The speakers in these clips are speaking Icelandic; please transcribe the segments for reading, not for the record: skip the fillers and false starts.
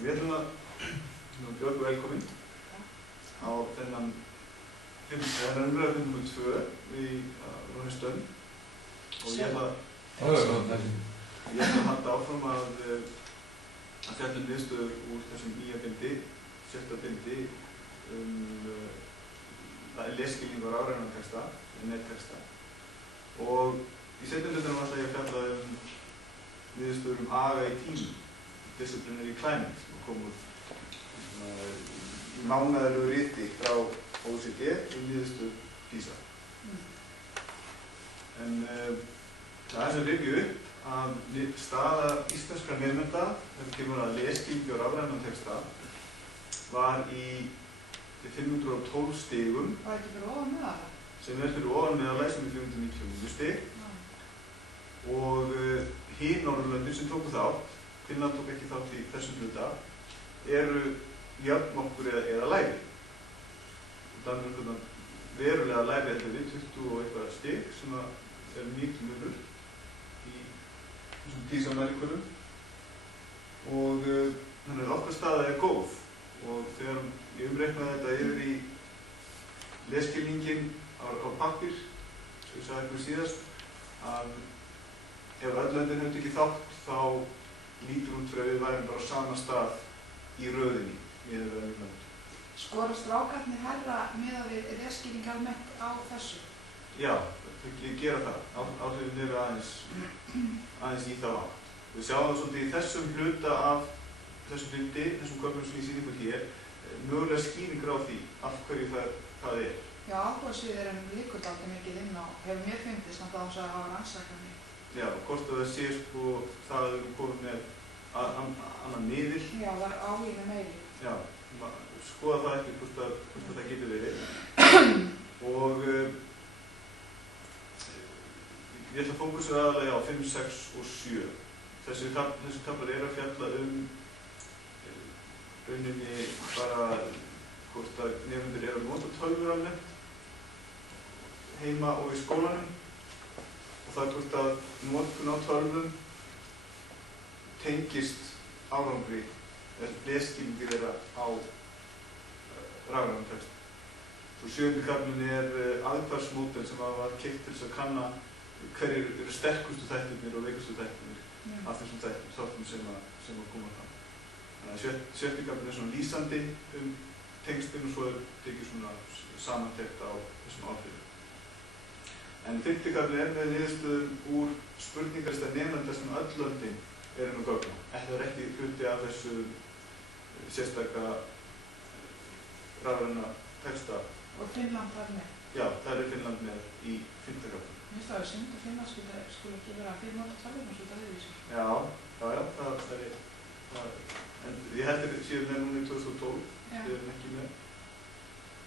Við ætlum að bjóða ykkur velkomin á þennan umræðufund nr. 2 í Rónistöðum og ég ætla að halda áfram að fjalla niðurstöður úr þessum nýja bindi, 6. bindi lesskilning og rafrænan texta, netteksta. Og í seinni hlutanum ætla ég að fjalla niðurstöður aga í tímum, disciplinary climate, sem kom út í mánaðarlegu riti frá OECD niðurstöður PISA. En það er sem rifju upp að staða íslenskra nemenda þegar kemur að lesskilningi og rafrænan texta var í 512 stigum. Var ekki fyrir ofan meðal? Sem fyrir ofan meðal sem er 499 stig. Og hin Norðurlöndin sem tóku þátt, Finnland tók ekki þátt í þessum hluta, eru jöfn okkur eða lægri. Danmörk verulega lægri við 20 og eitthvað stig sem er mikið munur í þessum PISA-mælikvörðum. Og þannig að okkar staða er góð og þegar ég umreiknaði þetta yfir í lesskilningin á pappír, sem ég sagði ykkur síðast, að ef öll löndin hefði ekki þátt þá lítur út fyrir að við værum bara á sama stað í röðinni miðað við önnur lönd. Skora strákarnir herra miðað við lesskilning almennt á þessu? Já, þau gera það. Áhrifin eru aðeins í þá átt. Við sjáum það svolítið í þessum hluta af þessum bindi, þessum köflum sem ég sýni ykkur hér, mögulega skýringar á því af hverju það er. Já, áhugasvið er líkur dálítið mikið inn á, hefur mér fundist náttúrulega á þess að hafa rannsakað mig. Já, hvort að það sé það að við erum komið með annan miðil. Já, það er ávíðið meiri. Já, skoða það ekki hvort að það getur verið. Og ég ætla að fókusa aðalega á 5, 6 og 7. Þessi kaflar eru að fjalla rauninni bara hvort að nemendur eru að nota tölvur almennt heima og í skólanum. Og það er hvort að notkun á tölvum tengist árangri eða lesskilningi þeirra á rafrænan texta. Svo 7. kaflinn er aðferðsmódel sem var keypt til þess að kanna hverjir eru sterkustu þættirnir og veikustu þættirnir af þessum þáttum sem að koma fram. Þannig að 7. kaflinn er svona lýsandi tengslinn og svo er tekið svona samantekt á þessum áhrifum. En 5. kaflinn er með niðurstöðum úr spurningarlista nemenda sem öll löndin eru nú gögn á. Þetta er ekki hluti af þessu sérstaka rafræna texta. Og Finnland var með? Já, það er Finnland með í 5. kaflinn. Mér finnst það að synd að Finnland skulle ekki vera að fyrir nota tölvurnar svo þetta öðruvísi. Já, það er en ég heldur síðan með núna í 2012, við erum ekki með.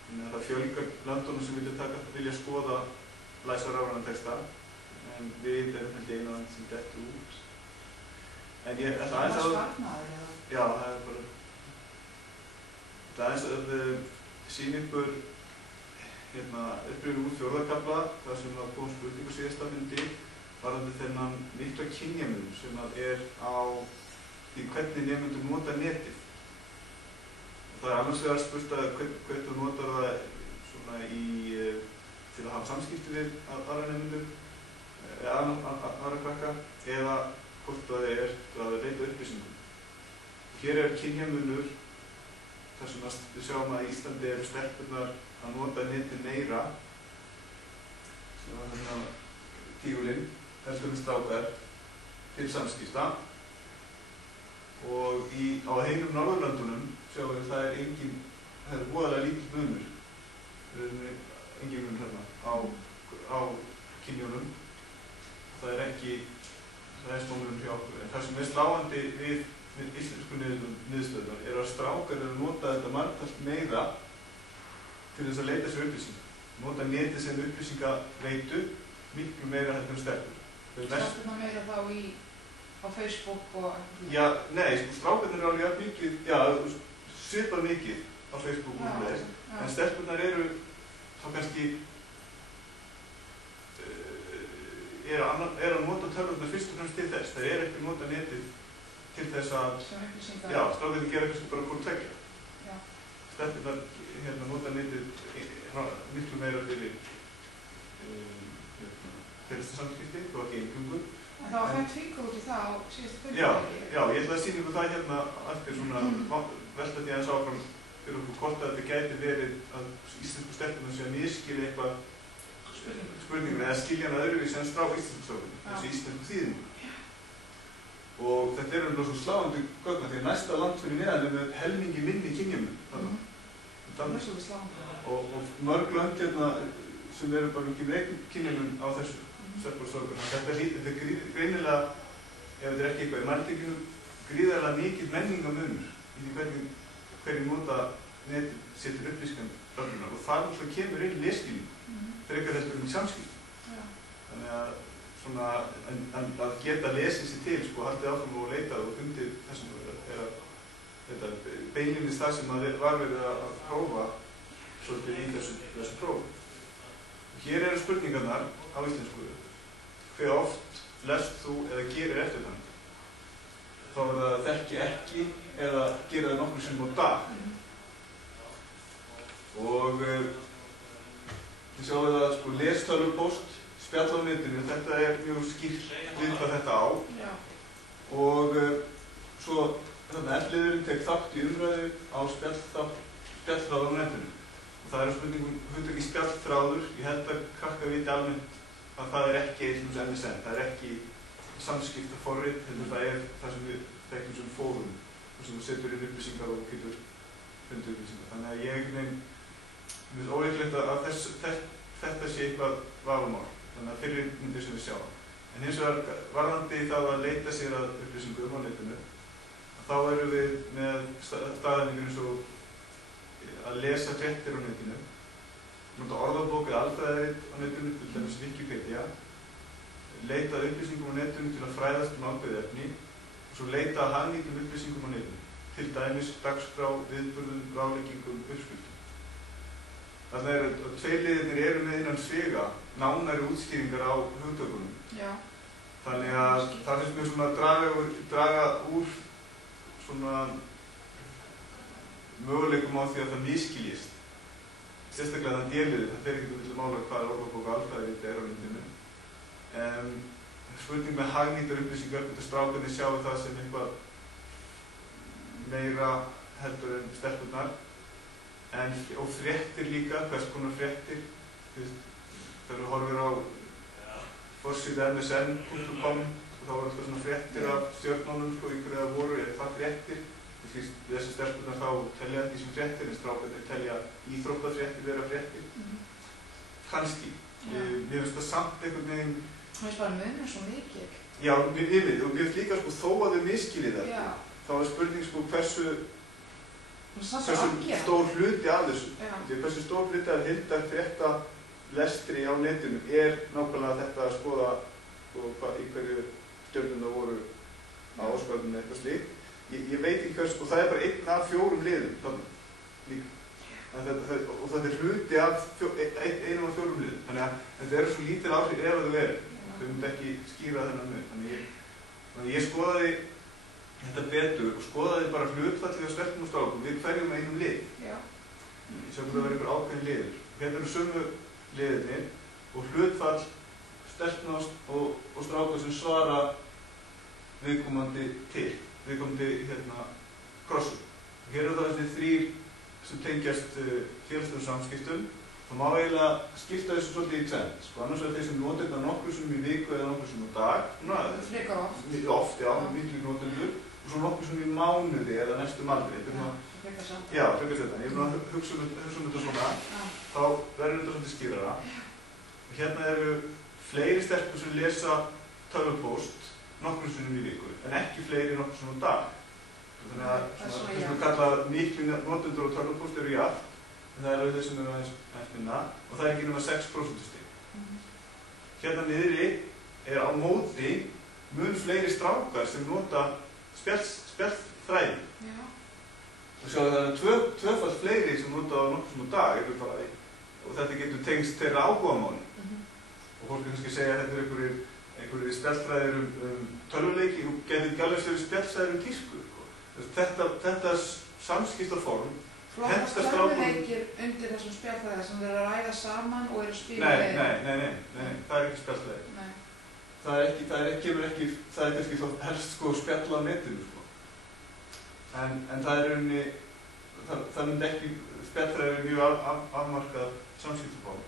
Þannig að það fjölgar löndunum sem vilja skoða læsa rafrænan texta, en við erum held einu aðeins sem dettur út. En ég ætla aðeins að... Það var sparnaður eða? Já, það er bara... Það er aðeins að sýna ykkur upprifin úr 4. kafla, þar sem það kom spurningu síðasta fundi, varðandi þennan mikla kynjamun sem er á því hvernig nemendur nota netið. Það er annars vegar spurt að hvernig þú notar það svona til að hafa samskipti við aðra nemendur, aðra krakka, eða hvort það er að leita upplýsingum. Hér er kynjamunur, þar sem við sjáum að í Íslandi eru stelpurnar að nota netið meira, sem var þarna tígulinn, heldur strákar, til samskipta. Og á hinum Norðurlöndunum sjáum við að það er voðalega lítill munur. Engin munur hérna á kynjunum. Það er stómunum hjá okkur. En það sem er sláandi við íslensku niðurstöðunar er að strákar eru að nota þetta margfalt meira til þess að leita sér upplýsingar. Nota netið sem upplýsingaveitu miklu meira heldur en stelpur. Stelpurnar meira þá á Facebook og... Já, nei, strákarnir eru alveg mikið, já, svipað mikið á Facebook og þess. En stelpurnar eru þá kannski er að nota tölvurnar fyrst og fremst til þess. Það ekki að nota netið til þess að, já, strákarnir gera kannski bara hvort tveggja. Já. Stelpurnar nota netið miklu meira fyrir fyrsta samskipti, þó ekki eingöngu. En það var fænt fingur út í það á síðustu fundinum. Já, ég ætla að sýna ykkur það hérna eftir svona velta því aðeins áfram fyrir okkur hvort að þetta gæti verið að íslensku stelpurnar sé að misskilja eitthvað spurningur eða skilja hana öðruvísi en strá íslensku strákunum, þessi íslensku þýðingu. Og þetta er alveg svo sláandi gögn því að næsta land fyrir neðan er með helmingi minni kynjamun. Það er svolítið sláandi. Og mörg lönd hérna sem eru bara ekki með einn kynjamun á þessu stelpur og strákur. Þetta er greinilega, ef þetta er ekki eitthvað í mæltinginu, gríðarlega mikil menningamunur í því hvernig nota netið setur upplýsingar og þar náttúrulega kemur inn lesskilning frekar heldur í samskipti. Þannig að svona, að geta lesið sér til, haldið áfram og leitað og fundið þessum þetta beinlínis það sem var verið að prófa svolítið í þessu prófi. Hér eru spurningarnar á íslensku. Hve oft lest þú eða gerir eftir þannig? Þá er það að þekki ekki eða gera það nokkrum sinnum á dag. Og þið sjáum það lestölvupóst, spjall á netinu, þetta er mjög skýrt við hvað þetta á. Og svo F-liðurinn tek þátt í umræðu á spjallþráð á netinu. Og það er spurningum hugtaki spjallþráður. Ég held að krakka viti almennt að það er ekki eins og MSN, það er ekki samskiptaforrit, heldur það er það sem við þekkjum sem fórum, þar sem þú setur inn upplýsingar og getur fundið upplýsingar. Þannig að ég finnst ólíklegt að þetta sé eitthvað vafamál, þannig að fyrri myndir sem við sjáum. En hins vegar varðandi það að leita sér að upplýsingum á netinu, þá erum við með staðhæfingur eins og að lesa fréttir á netinu, nota orðabók eða alfræðirit á netinu, til dæmis Wikipedia, leita upplýsingum á netinu til að fræðast ákveðið efni og svo leita hagnýtum upplýsingum á netinu, til dæmis dagskrá, viðburðum, ráðleggingum, uppskriftum. Þannig að tveir liðirnir eru með innan sviga nánari útskýringar á hugtökunum. Þannig að það finnst mér svona að draga úr svona möguleikum á því að það misskiljist. Sérstaklega það D-liður, það fer ekkert milli mála hvað orðabók og alfræðirit er á netinu. Spurning með hagnýtar upplýsingar, þetta strákarnir sjáu það sem eitthvað meira heldur en stelpurnar. Og fréttir líka, hvers konar fréttir. Þegar við horfum á forsíðu msn.com og þá var alltaf svona fréttir af stjörnunum, ykkur eða voru, er það fréttir? Þessi stelpurnar þá telja því sem fréttir, en strákarnir telja íþróttafréttir vera fréttir. Kannski. Mér finnst það samt einhvern veginn. Það finnst bara munur svo mikil. Já, og mér finnst líka þó að þau miskilji þetta. Þá er spurning hversu stór hluti af þessu. Hversu stór hluti af heildarfrétta lestri á netinu er nákvæmlega þetta að skoða í hverju stjörnum það voru á áskorðinu eitthvað slíkt. Ég veit ekki hvers, og það er bara 1 af 4 liðum þannig líka. Og þetta er hluti af 1 af 4 liðum. Þannig að þetta eru svo lítil áhrif ef þau eru. Þau myndi ekki skýra þennan mun. Þannig ég skoðaði þetta betur og skoðaði bara hlutfallið á stelpum og strákum við hverjum einum lið. Ég sá hvort það verið einhver ákveðin liður. Hérna eru sömu liðirnir og hlutfall stelpna og stráka sem svara viðkomandi til. Viðkomandi krossum. Hér eru það þessi 3 sem tengjast félagslegum samskiptum. Það má eiginlega skipta þessu svolítið í tvend. Annars er þeir sem nota þetta nokkru sinnum í viku eða nokkru sinnum á dag. Frekar oft. Oft, já, miklu notendur. Og svo nokkru sinnum í mánuði eða næstum aldrei. Frekar sjaldan. Já, frekar sjaldan. Ég er að hugsa þetta svona. Þá verður þetta svolítið skýrara. Og hérna eru fleiri stelpur sem lesa tölvupóst nokkru sinnum í viku, en ekki fleiri nokkru sinnum á dag. Þannig að þess að við kalla miklu notendur og tölvupóst eru jafn. En það er alveg þau sem eru aðeins minna og það er ekki nema 6% stig. Hérna niðri er á móti mun fleiri strákar sem nota spjallþræði. Og sjáu það er tvöfalt fleiri sem nota nokkuð á dag og þetta getur tengst þeirra áhugamáli. Og fólk kannski segja að þetta er einhver einhverju spjallfræðir tölvuleiki, þú getur ekki alveg verið spjallfræðir tísku. Þetta samskiptaform Flokkast tölvuleikir undir þessum spjallfræði sem þeir að ræða saman og eru spila Nei, það er ekki spjallfræði. Það er kannski helst spjall á netinu, en það er rauninni, það myndi ekki spjallfræði mjög afmarkað samskiptaform.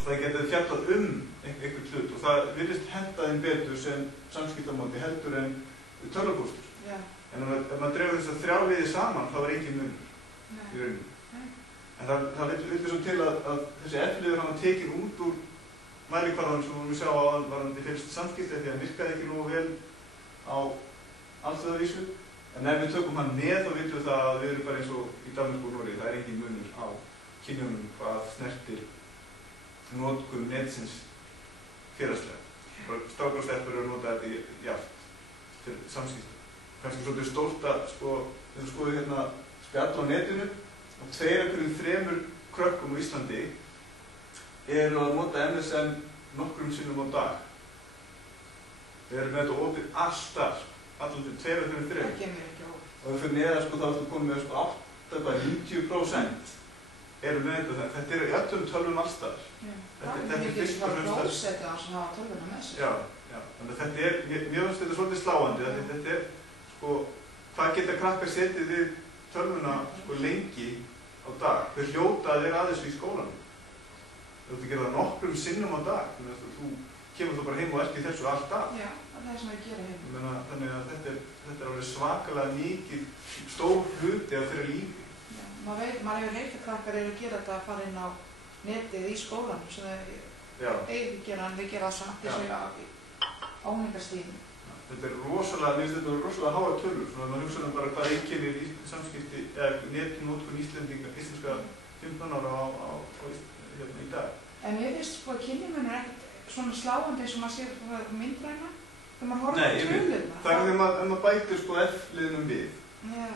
Það getur fjallað einhvern hlut og það virðist henta þeim betur sem samskiptamóti heldur en tölvupóstur. En ef maður dregur þess að 3 liði saman, þá er engin munur í rauninni. En það vildi svo til að þessi F-liður hann tekin út úr mælikvarðanum sem við sjá á varðandi fyrst samskipti því að virkaði ekki nógu vel á alþjóðavísu. En ef við tökum hann með þá vitum við það að við erum bara eins og í Danmörku og Noregi, það er engin munur á kynjunum hvað snertir notkun netsins félagslega. Strákar og stelpur eru að nota þetta jafnt til samskipti. Kannski svolítið stórt að við skoðum hérna spjall á netinu og 2 af hverjum 3 krökkum á Íslandi eru að nota MSN nokkrum sinnum á dag. Við erum með þetta opið alltaf, allir 2 af hverjum 3. Það kemur ekki á. Og við fyrir neðar þá ertu komið með 90% eru með þetta. Þetta eru í öllum tölvum allstaðar. Það er ekki bara prófsetið að hafa tölvuna með sér. Já, þannig að þetta er, mér finnst þetta svolítið sláandi. Þetta er, hvað geta krakkar setið við tölvuna lengi á dag? Þau hljóta að vera að þessu í skólanum. Þú ert að gera það nokkrum sinnum á dag. Þú kemur þú bara heim og ert í þessu alltaf. Já, það er sem við gera heim. Þannig að þetta er alveg svakalega mikið stór hluti af þeirra lífi. Já, maður hefur heyrt að krakkar eru að gera þetta að fara inn á netið í skólanum sem þeir eiginlega gera, en við gera það samt þessu áningarstíðinu. Þetta er rosalega háa tölur, maður hugsa bara hvað einkennir samskipti eða netnotkun íslenska 15 ára í dag. En ég finnst að kynjamunur er ekkert svona sláandi eins og maður sér myndræna þegar maður horfir á tölurna. Það er þegar maður bætir F-liðnum við. Já.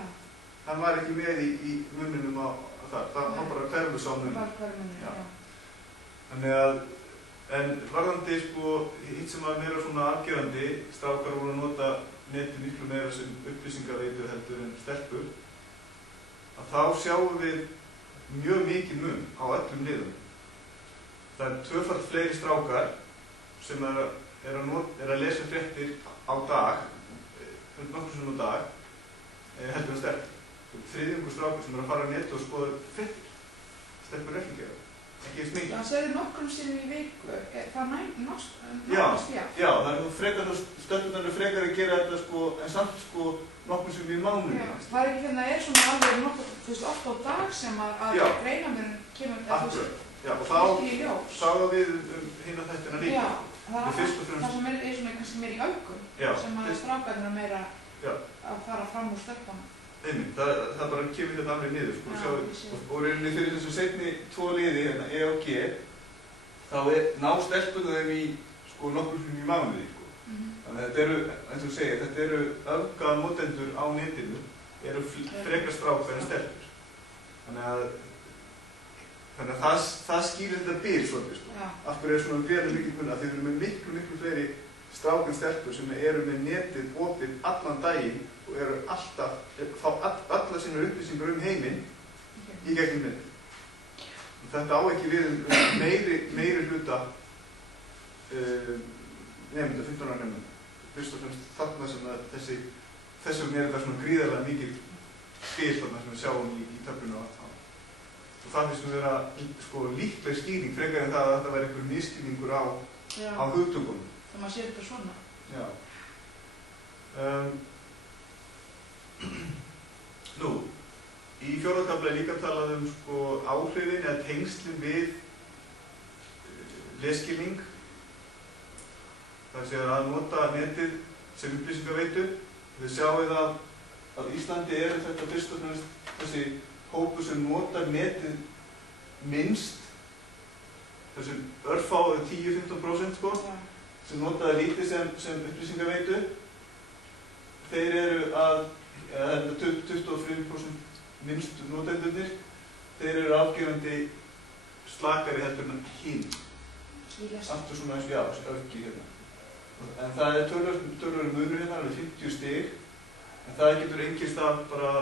Hann var ekki með í munninum á það, það var bara hverfur sá munnin. Það var hverfur munnin, já. Þannig að en varðandi hitt sem að vera svona afgerandi, strákar voru að nota netið miklu meira sem upplýsingaveitu heldur en stelpur, að þá sjáum við mjög mikið mun á öllum liðum. Það er 2-falt fleiri strákar sem er að lesa fréttir á dag, nokkur sinnum á dag, heldur en stelpur. 3 strákar sem að fara á netið og skoða fréttir. Stelpur ekki gera. Ekki eins mikið. Það segir nokkrum sinnum í viku, það nánast já, það er frekar stelpurnar eru frekar að gera þetta en samt nokkur sinnum í mánuði. Já, það er ekki fyrir að það er svona alveg nokkur, oft á dag sem að greinamurinn kemur Já, og þá sáum við hina þættina líka. Já, það sem er svona kannski meira í augum, sem að strákarnir er meira að fara fram úr stelpunum. Það bara kemur þetta alveg niður, og rauninni fyrir þessu seinni 2 liði, hérna, E og G, þá ná stelpunum þeim í nokkur sinnum í mánuði. Þannig að þetta eru, eins og segja, þetta eru öfganotendur á netinu, eru frekar strákar en stelpur. Þannig að það skýrir þetta bil svolítið. Af hverju er svona verið mikið mun, að þið eru með miklu fleiri strákar en stelpur sem eru með netið opið allan daginn og eru alltaf, fá alla sínar upplýsingar heiminn í gegnum netið. Þetta á ekki við meiri hluta nemenda, 15 ára nemenda. Fyrst og fremst þarna sem að þessum er þetta svona gríðarlega mikið spil þarna sem við sjáum í töflunum á. Og það finnst við vera líkleg skýring frekar en það að þetta væri einhver misskilningur á hugtökunum. Þegar maður sér þetta svona. Já. Í 4. kafla er líka talað áhrifin eða tengslin við lesskilning. Það sé að nota netið sem upplýsingaveitu. Við sjáum að Íslandi er þetta fyrst og fremst þessi hópu sem notar netið minnst, þessi örfáu 10-15% sem notaði lítið sem upplýsingaveitu. Þeir eru að 23% minnstu notendurnir, þeir eru afgerandi slakari heldur en hinn. Aftur svona eins og öfgi hérna. En það er tölvöru munur hérna, alveg 50 stig, en það getur einkennst af bara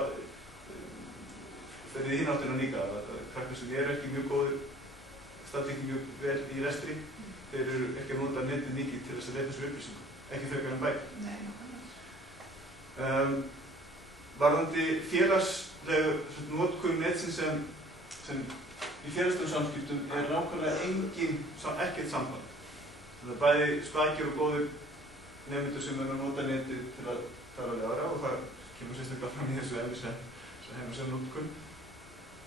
fyrir hinn áttina líka, að krakkar sem eru ekki mjög góðir, standa ekki mjög vel í lestri, þeir eru ekki að nota netið mikið til þess að leita sér upplýsingum, ekki frekar en bæk. Nei, nákvæmlega. Varðandi félagslegu notkun netsins sem í félagslegum samskiptum er nákvæmlega ekkert samband. Það er bæði spakir og góðir nemendur sem að nota netið til að tala við aðra og það kemur sérstaklega fram í þessu efni sem heimasíðu notkun.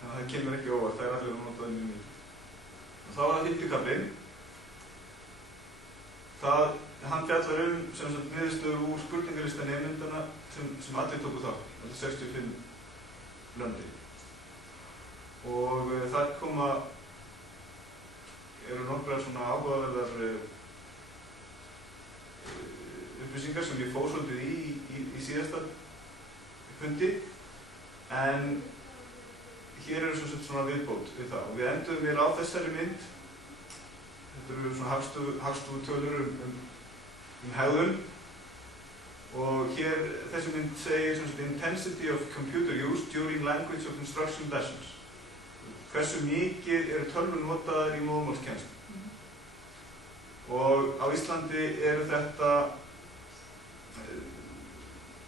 Þannig að það kemur ekki óvart, það er allir að nota það mjög mikið. Og þá var það 5. kaflinn. Hann fjallar niðurstöður úr spurningalista nemendana sem allir tóku þátt, þetta 65 löndi. Og þar eru nokkrar svona áhugaverðar upplýsingar sem ég fór svolítið í síðasta fundi, en hér eru svona viðbót við það. Og við enduðum á þessari mynd. Þetta eru svona hagstofutölur hegðun. Og hér, þessi mynd segir intensity of computer use during language of instruction lessons. Hversu mikið eru tölvur notaðar í móðurmálskennslu. Og á Íslandi eru þetta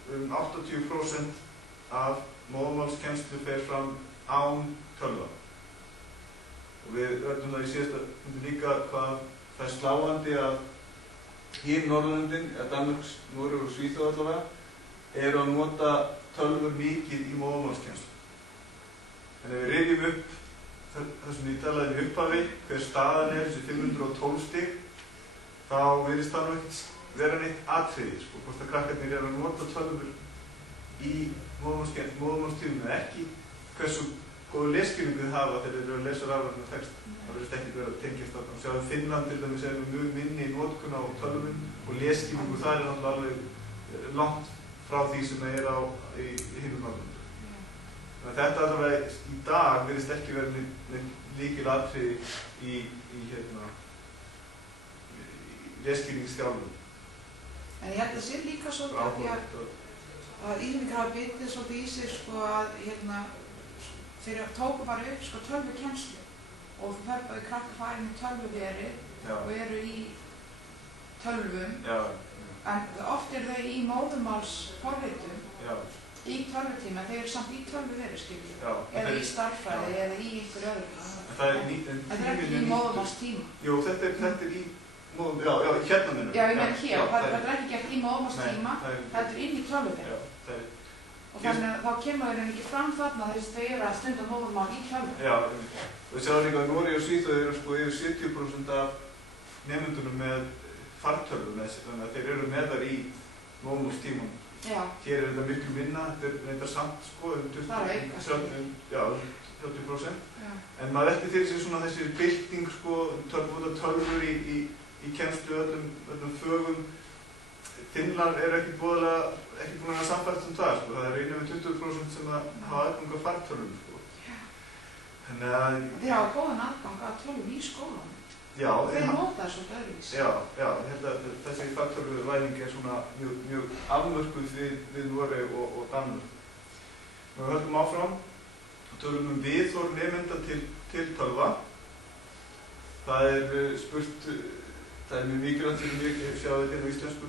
80% af móðurmálskennslu fer fram án tölva. Og við ræddum það í síðasta fundi líka hvað það er sláandi að hin Norðurlöndin, eða Danmörk, Noregur og Svíþjóð allavega, eru að nota tölvur mikið í móðurmálskennslu. En ef við rifjum upp það sem ég talaði í upphafi, hver staðan er þessi 512 stig, þá virðist það nú ekkert vera neitt atriði, hvort að krakkarnir eru að nota tölvur í móðurmálstímum eða ekki, hversu góðu lesskilningu þið hafa þegar þeir eru að lesa rafrænan text. Það virðist ekkert vera að tengjast þarna. Sjáðu Finnland til dæmis er mjög minni notkun á tölvum og lesskilningu það er náttúrulega alveg langt frá því sem það er í hinum Norðurlöndum. Þannig að þetta allavega í dag virðist ekki vera lykilatriði í lesskilningsskjálfum. En ég held að sé líka svolítið að Íslendingar hafa bitið svolítið í sig að þeir tóku bara upp tölvukennslu og krakkar fara inn í tölvuverið og eru í tölvum, en oft eru þau í móðurmálsforritum í tölvutíma, þeir eru samt í tölvuverið, eða í starffræði eða í einhverju öðru. En það er ekki í móðurmálstíma. Jú, þetta er í móðurmálstíma, hérna minnum. Já, ég meina hér, þetta er ekki gert í móðurmálstíma, þetta er inn í tölvuverið. Og þannig að þá kemur þeir ekki fram þarna þess að þau eru að stunda móðurmál í tölvu. Já, og við sjáum líka að Noregi og Svíþjóð eru yfir 70% af nemendunum með fartölvu með sig, þannig að þeir eru með þar í móðurmálstímanum. Hér er þetta miklu minna, þetta er reyndar samt það er aukast. 30%. En maður veltir fyrir sig svona þessi bylting tölvur í kennslu öllum fögum. Finnland eru ekki búin að sannfærast það, það er einu við 20% sem hafa aðgang að fartölvum. Þannig að þeir hafa góðan aðgang að tölvum í skólanum. Já, þeir nota það svolítið öðruvísi. Já, ég held að þessi fartölvuvæðing er svona mjög afmörkuð við Noreg og Danmörk. Við höldum áfram og tölum viðhorf nemenda til tölva. Það er spurt, það er mjög mikilvægt fyrir mig, ég sjáu þetta hérna á íslensku.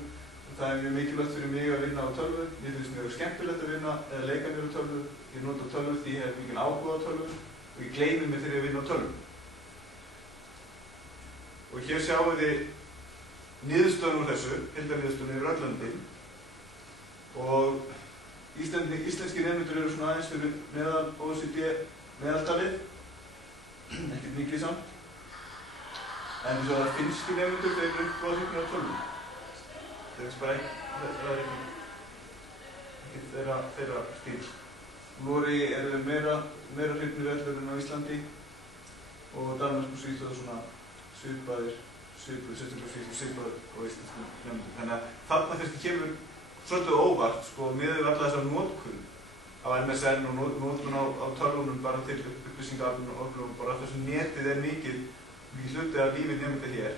Það er mjög mikilvægt fyrir mig að vinna á tölvu. Mér finnst mjög skemmtilegt að vinna eða leika mér á tölvu. Ég nota tölvu því ég hef mikil áhuga á tölvu og ég gleymi mér þegar ég vinna á tölvu. Og hér sjáum við niðurstöðun úr þessu, heildarniðurstöðun yfir öll löndin. Og íslenski nemendur eru svona aðeins fyrir meðal OECD meðaltalið, ekkert mikið samt. En svo að finnski nemendur, þeir eru ekki góð hrifnir á tölvu. Það er ekki þeirra stíl. Noregi eru meira hrifnir veldur en á Íslandi og Danmörk og Svíþjóð svona svipaðir og íslensku nefndur. Þannig að þarna kannski kemur svolítið óvart miðað við alla þessar notkun á MSN og notkun á tölvunum bara til upplýsingaöflun og bara þessu netið er mikið hluti af lífi nemenda hér.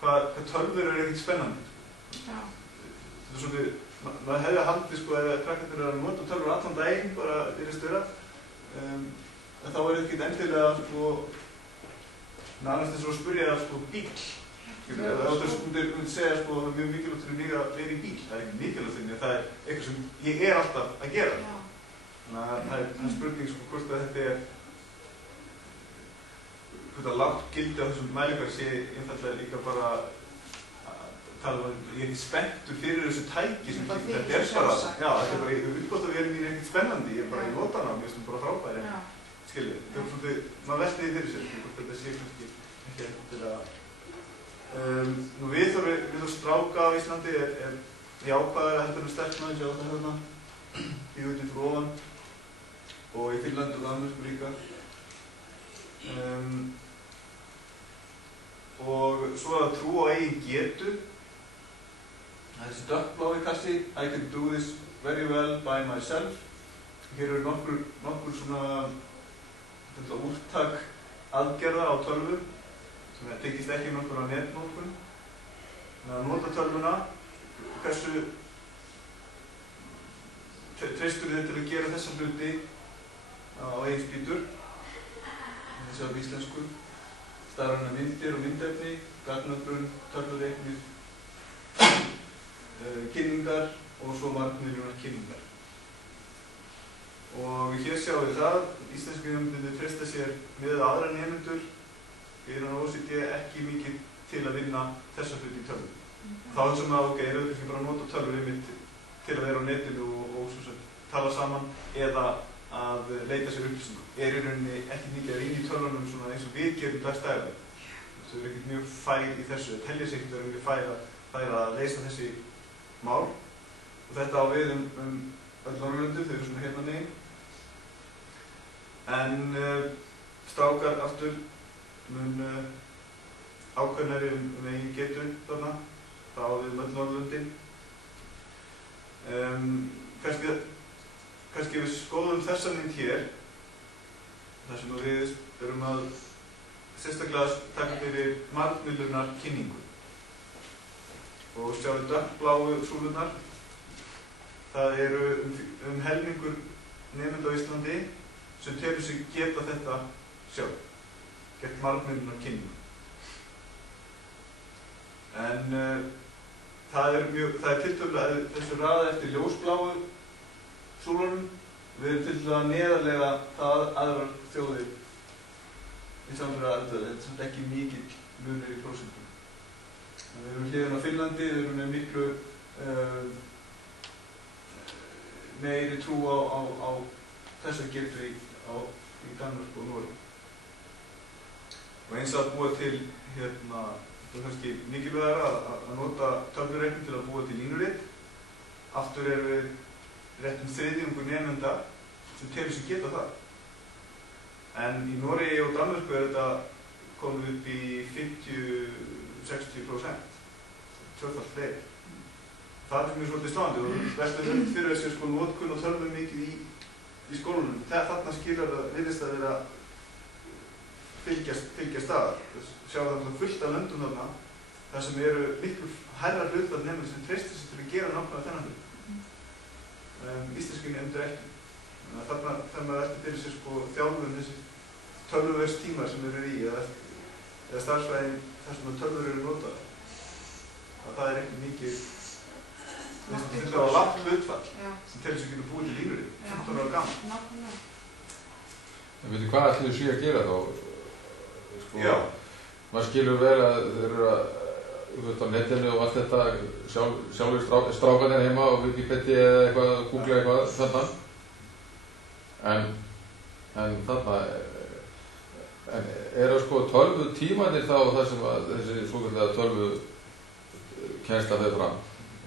Hvað tölvur eru ekkert spennandi. Þetta er svolítið, maður hefði haldið sko ef krakkarnir eru að nota tölvur allan daginn, bara virðist vera. En þá er ekkert endilega sko, nánast eins og að spyrja sko bíl. Þú myndir segja sko að það er mjög mikilvægt fyrir mig að vera í bíl. Það er ekki mikilvægt fyrir mig, það er eitthvað sem ég er alltaf að gera. Þannig að það er spurning sko hvort að þetta er hvort að lágt gildi á þessum mælikvarða sé einfaldlega líka bara að tala um ég er ekki spenntur fyrir þessu tæki sem þetta er bara, já þetta er bara uppbótarvélin mín er ekkert spennandi, ég er bara í nota hana og mér finnst það bara frábæri. Skiljið, það er svolítið, maður velti því fyrir sér hvort þetta sé kannski ekki endilega Nú viðhorf stráka á Íslandi er jákvæðara heldur en stelpna eins og það hérna í út fyrir ofan og í Finnlandi og Danmörku líka. Og svo er það trú á eigin getu. Þessi dökkblái kassi, I can do this very well by myself. Hér eru nokkur svona úrtak aðgerða á tölvu sem það tengist ekki náttúrulega netnotkun. Þannig að nota tölvuna, hversu treystur þið til að gera þessa hluti á eigin spýtur, þessi á íslensku, stafrænar myndir og myndefni, gagnöflun, tölvureiknir, kynningar og svo margmiðlunar kynningar. Og hér sjáum við það, íslenski nemendur treysta sér með aðra nemendur innan OECD ekki mikið til að vinna þessa hluti í tölvu. Þá er sem að ok, er auðvitað bara að nota tölvur einmitt til að vera á netinu og tala saman eða að leita sér upplýsingum. Er í rauninni ekki mikið að rýna í tölvunum svona eins og við gerum dagstæðilega. Þau eru ekkert mjög fær í þessu, telja sig ekkert mjög fær að leysa þessi mál. Og þetta á við öll Norðurlöndin, þau eru svona hérna megin. En strákar aftur mun ákveðnari eigin getu þarna, þá við öll Norðurlöndin. Kannski við skoðum þessa mynd hér, þar sem við erum að sérstaklega taka fyrir margmiðlunar kynningu. Og sjáum við dökkbláu súlurnar. Það eru helmingur nemenda á Íslandi sem telur sig geta þetta sjálf, gett margmiðlunar kynningu. En það er tiltölulega þessu raða eftir ljósbláu súlunum. Við erum tiltölulega neðarlega það aðrar þjóðir í samfélag aðdöðu. Þetta er samt ekki mikill munur í prósentum. Við erum hliðin á Finnlandi, við erum með miklu meiri trú á þessa getu í Danmörku og Noregi. Og eins að búa til það er kannski mikilvægara að nota tölvureikni til að búa til línurit. Aftur erum við rétt þriðjungur nemenda sem telur sig geta það. En í Noregi og Danmörku er þetta komið upp í 50–60%. Tvöfalt fleiri. Það er mjög svolítið sláandi og verður þetta fyrir þessi sko notkun og tölvu mikið í skólunum. Þarna skilar það virðist að vera fylgja staðar. Sjá það fullt af löndum þarna þar sem eru miklu hærra hlutfall nemenda sem treystir sig til að gera nákvæmlega þennan hlut. Íslenski nemendur ekki. Þarna þegar maður veltir fyrir sér sko þjálfun þessi tölvuverstímar sem eru í eða starfsvæðin þar sem tölvur eru notaðar. Það er ekki mikið þetta er á lágt hlutfall sem telur sig getur búið til línurinn, 15 ára gammal. En veitu hvað ætlum við sé að gera þá? Já. Maður skilur vel að þeir eru á netinu og allt þetta sjálfur strákarnir heima á Wikipedia eða eitthvað, Google eitthvað þarna. En þarna eru sko tölvu tímanir þá þar sem þessi svokallaða tölvu kennsla fer fram.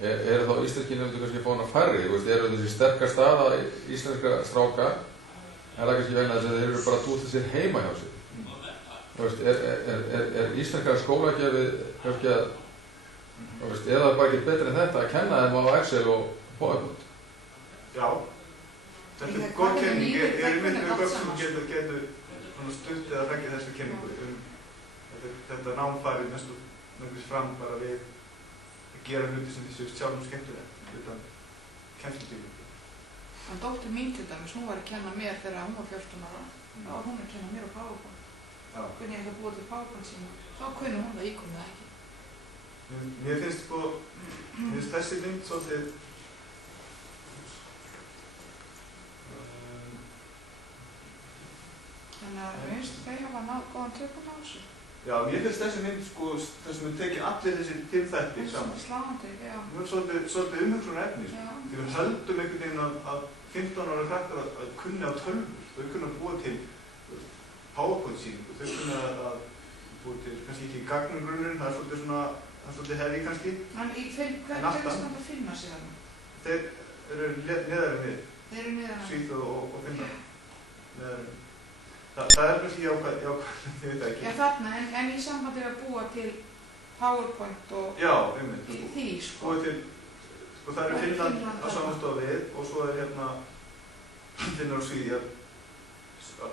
Eru þá íslenski nemendur kannski fána færri? Eru þessi sterkar staða íslenska stráka? Er það kannski vegna þess að þeir eru bara að dúta sér heima hjá sér? Er íslenska skólakerfið kannski að eða bara ekki betur en þetta að kenna þeim á Excel og PowerPoint? Já, þetta er góð kenning. Ég er í myndinu gögn sem getur stutt eða rekið þessa kenningu. Þetta nám farið mest fram bara við gera hluti sem þessi sjálfum skemmtilegt utan kennslutíma. En dóttir mín til dæmis, hún var að kenna mér þegar hún var 14 ára. Þá var hún að kenna mér á PowerPoint. Hvernig ég ætti að búa til PowerPoint sína. Þá kunni hún það, ég kunni það ekki. Mér finnst þessi mynd svolítið Þannig að þau hafa náð góðan tökum á þessu. Já, mér finnst þessi mynd þess að við tekið allir þessi 5 þætti saman. Sláandi, já. Mér finnst svolítið umhugsunar efni. Því við höldum einhvern veginn að 15 ára krakkar að kunna á tölvur. Þau kunna að búa til PowerPoint-sýningu. Þau kunna að búa til, kannski ekki gagnagrunnurinn, það er svolítið hefði kannski. En hvernig er það að finna sig þarna? Þeir eru neðar en við. Þeir eru neðar en við. Svíþjóð og Finnland. Neðar en við. Það er kannski jákvæð, ég veit það ekki. Já, þarna, en í sambandi að búa til PowerPoint og því, sko. Búa til, það eru Finnland á samanstofa við og svo er hérna Finnar og Svíðjar á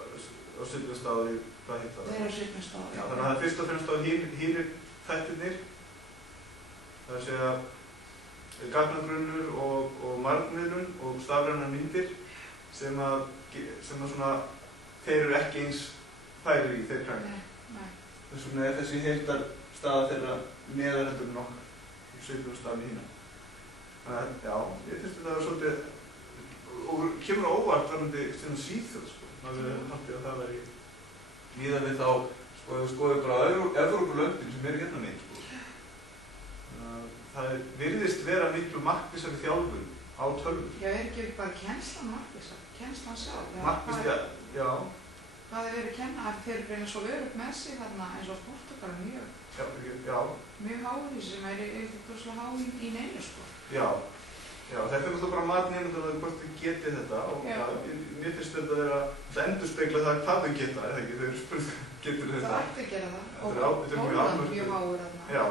Sviðnastáði, hvað heit það? Þeir eru Sviðnastáði. Já, þannig að það er fyrst og fremst á hínir þættirnir. Það er að segja gagnagrunnur og margmiðlun og stafrænar myndir sem að svona þeir eru ekki eins færir í þeir krakkar. Þess vegna er þessi heildarstaða þeirra neðar heldur en okkar, Sviðnastáði hína. Þannig að, já, ég finnst þetta að vera svolítið, og kemur á óvart varðandi Svíþjóð, sko. Maður haldið að það væri miðað við þá, sko, ef við skoðum bara Evrópulöndin sem eru hérna með, sko. Það virðist vera miklu markvissari þjálfun á tölvur. Já, er ekki bara kennslan markvissari? Kennslan sjálf? Markvissari, já. Hvað er verið að kenna? Þeir eru eins og örugg með sig þarna eins og Portugal mjög. Já. Mjög háið sem er eitthvað svo háið í neinu, sko. Já, þetta er náttúrulega bara matnefndur að hvort þau geti þetta og mér finnst þetta að endurspegla það hvað þau geta, eða ekki? Þau eru spurning, getur þetta? Það ætti að gera það. Og Pólland mjög háið þarna. Já.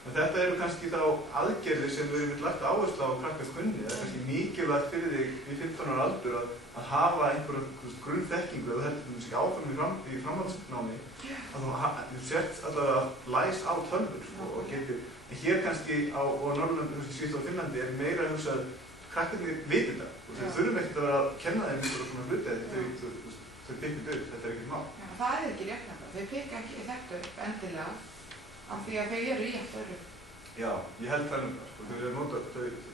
En þetta eru kannski þá aðgerðir sem við erum lagt áherslu á að krakkast kunni. Það er kannski mikilvægt fyrir þig í 15 ára aldur að hafa einhverja grunnþekkingu eða heldur kannski áfram í framhaldsnámi að þú sért allavega læs á tölvur og getur. En hér kannski á Norðurlöndum, Svíþjóð og Finnlandi er meira að hugsa að krakkarnir viti þetta. Þau þurfum ekkert að vera að kenna þeim einhverja svona hluti þau pikkið upp, þetta er ekkert mál. Það er ekki rétt nefnilega. Þau pikka ekki þetta upp endilega af því að þau eru í eftir öðru. Já, ég held það nefnilega.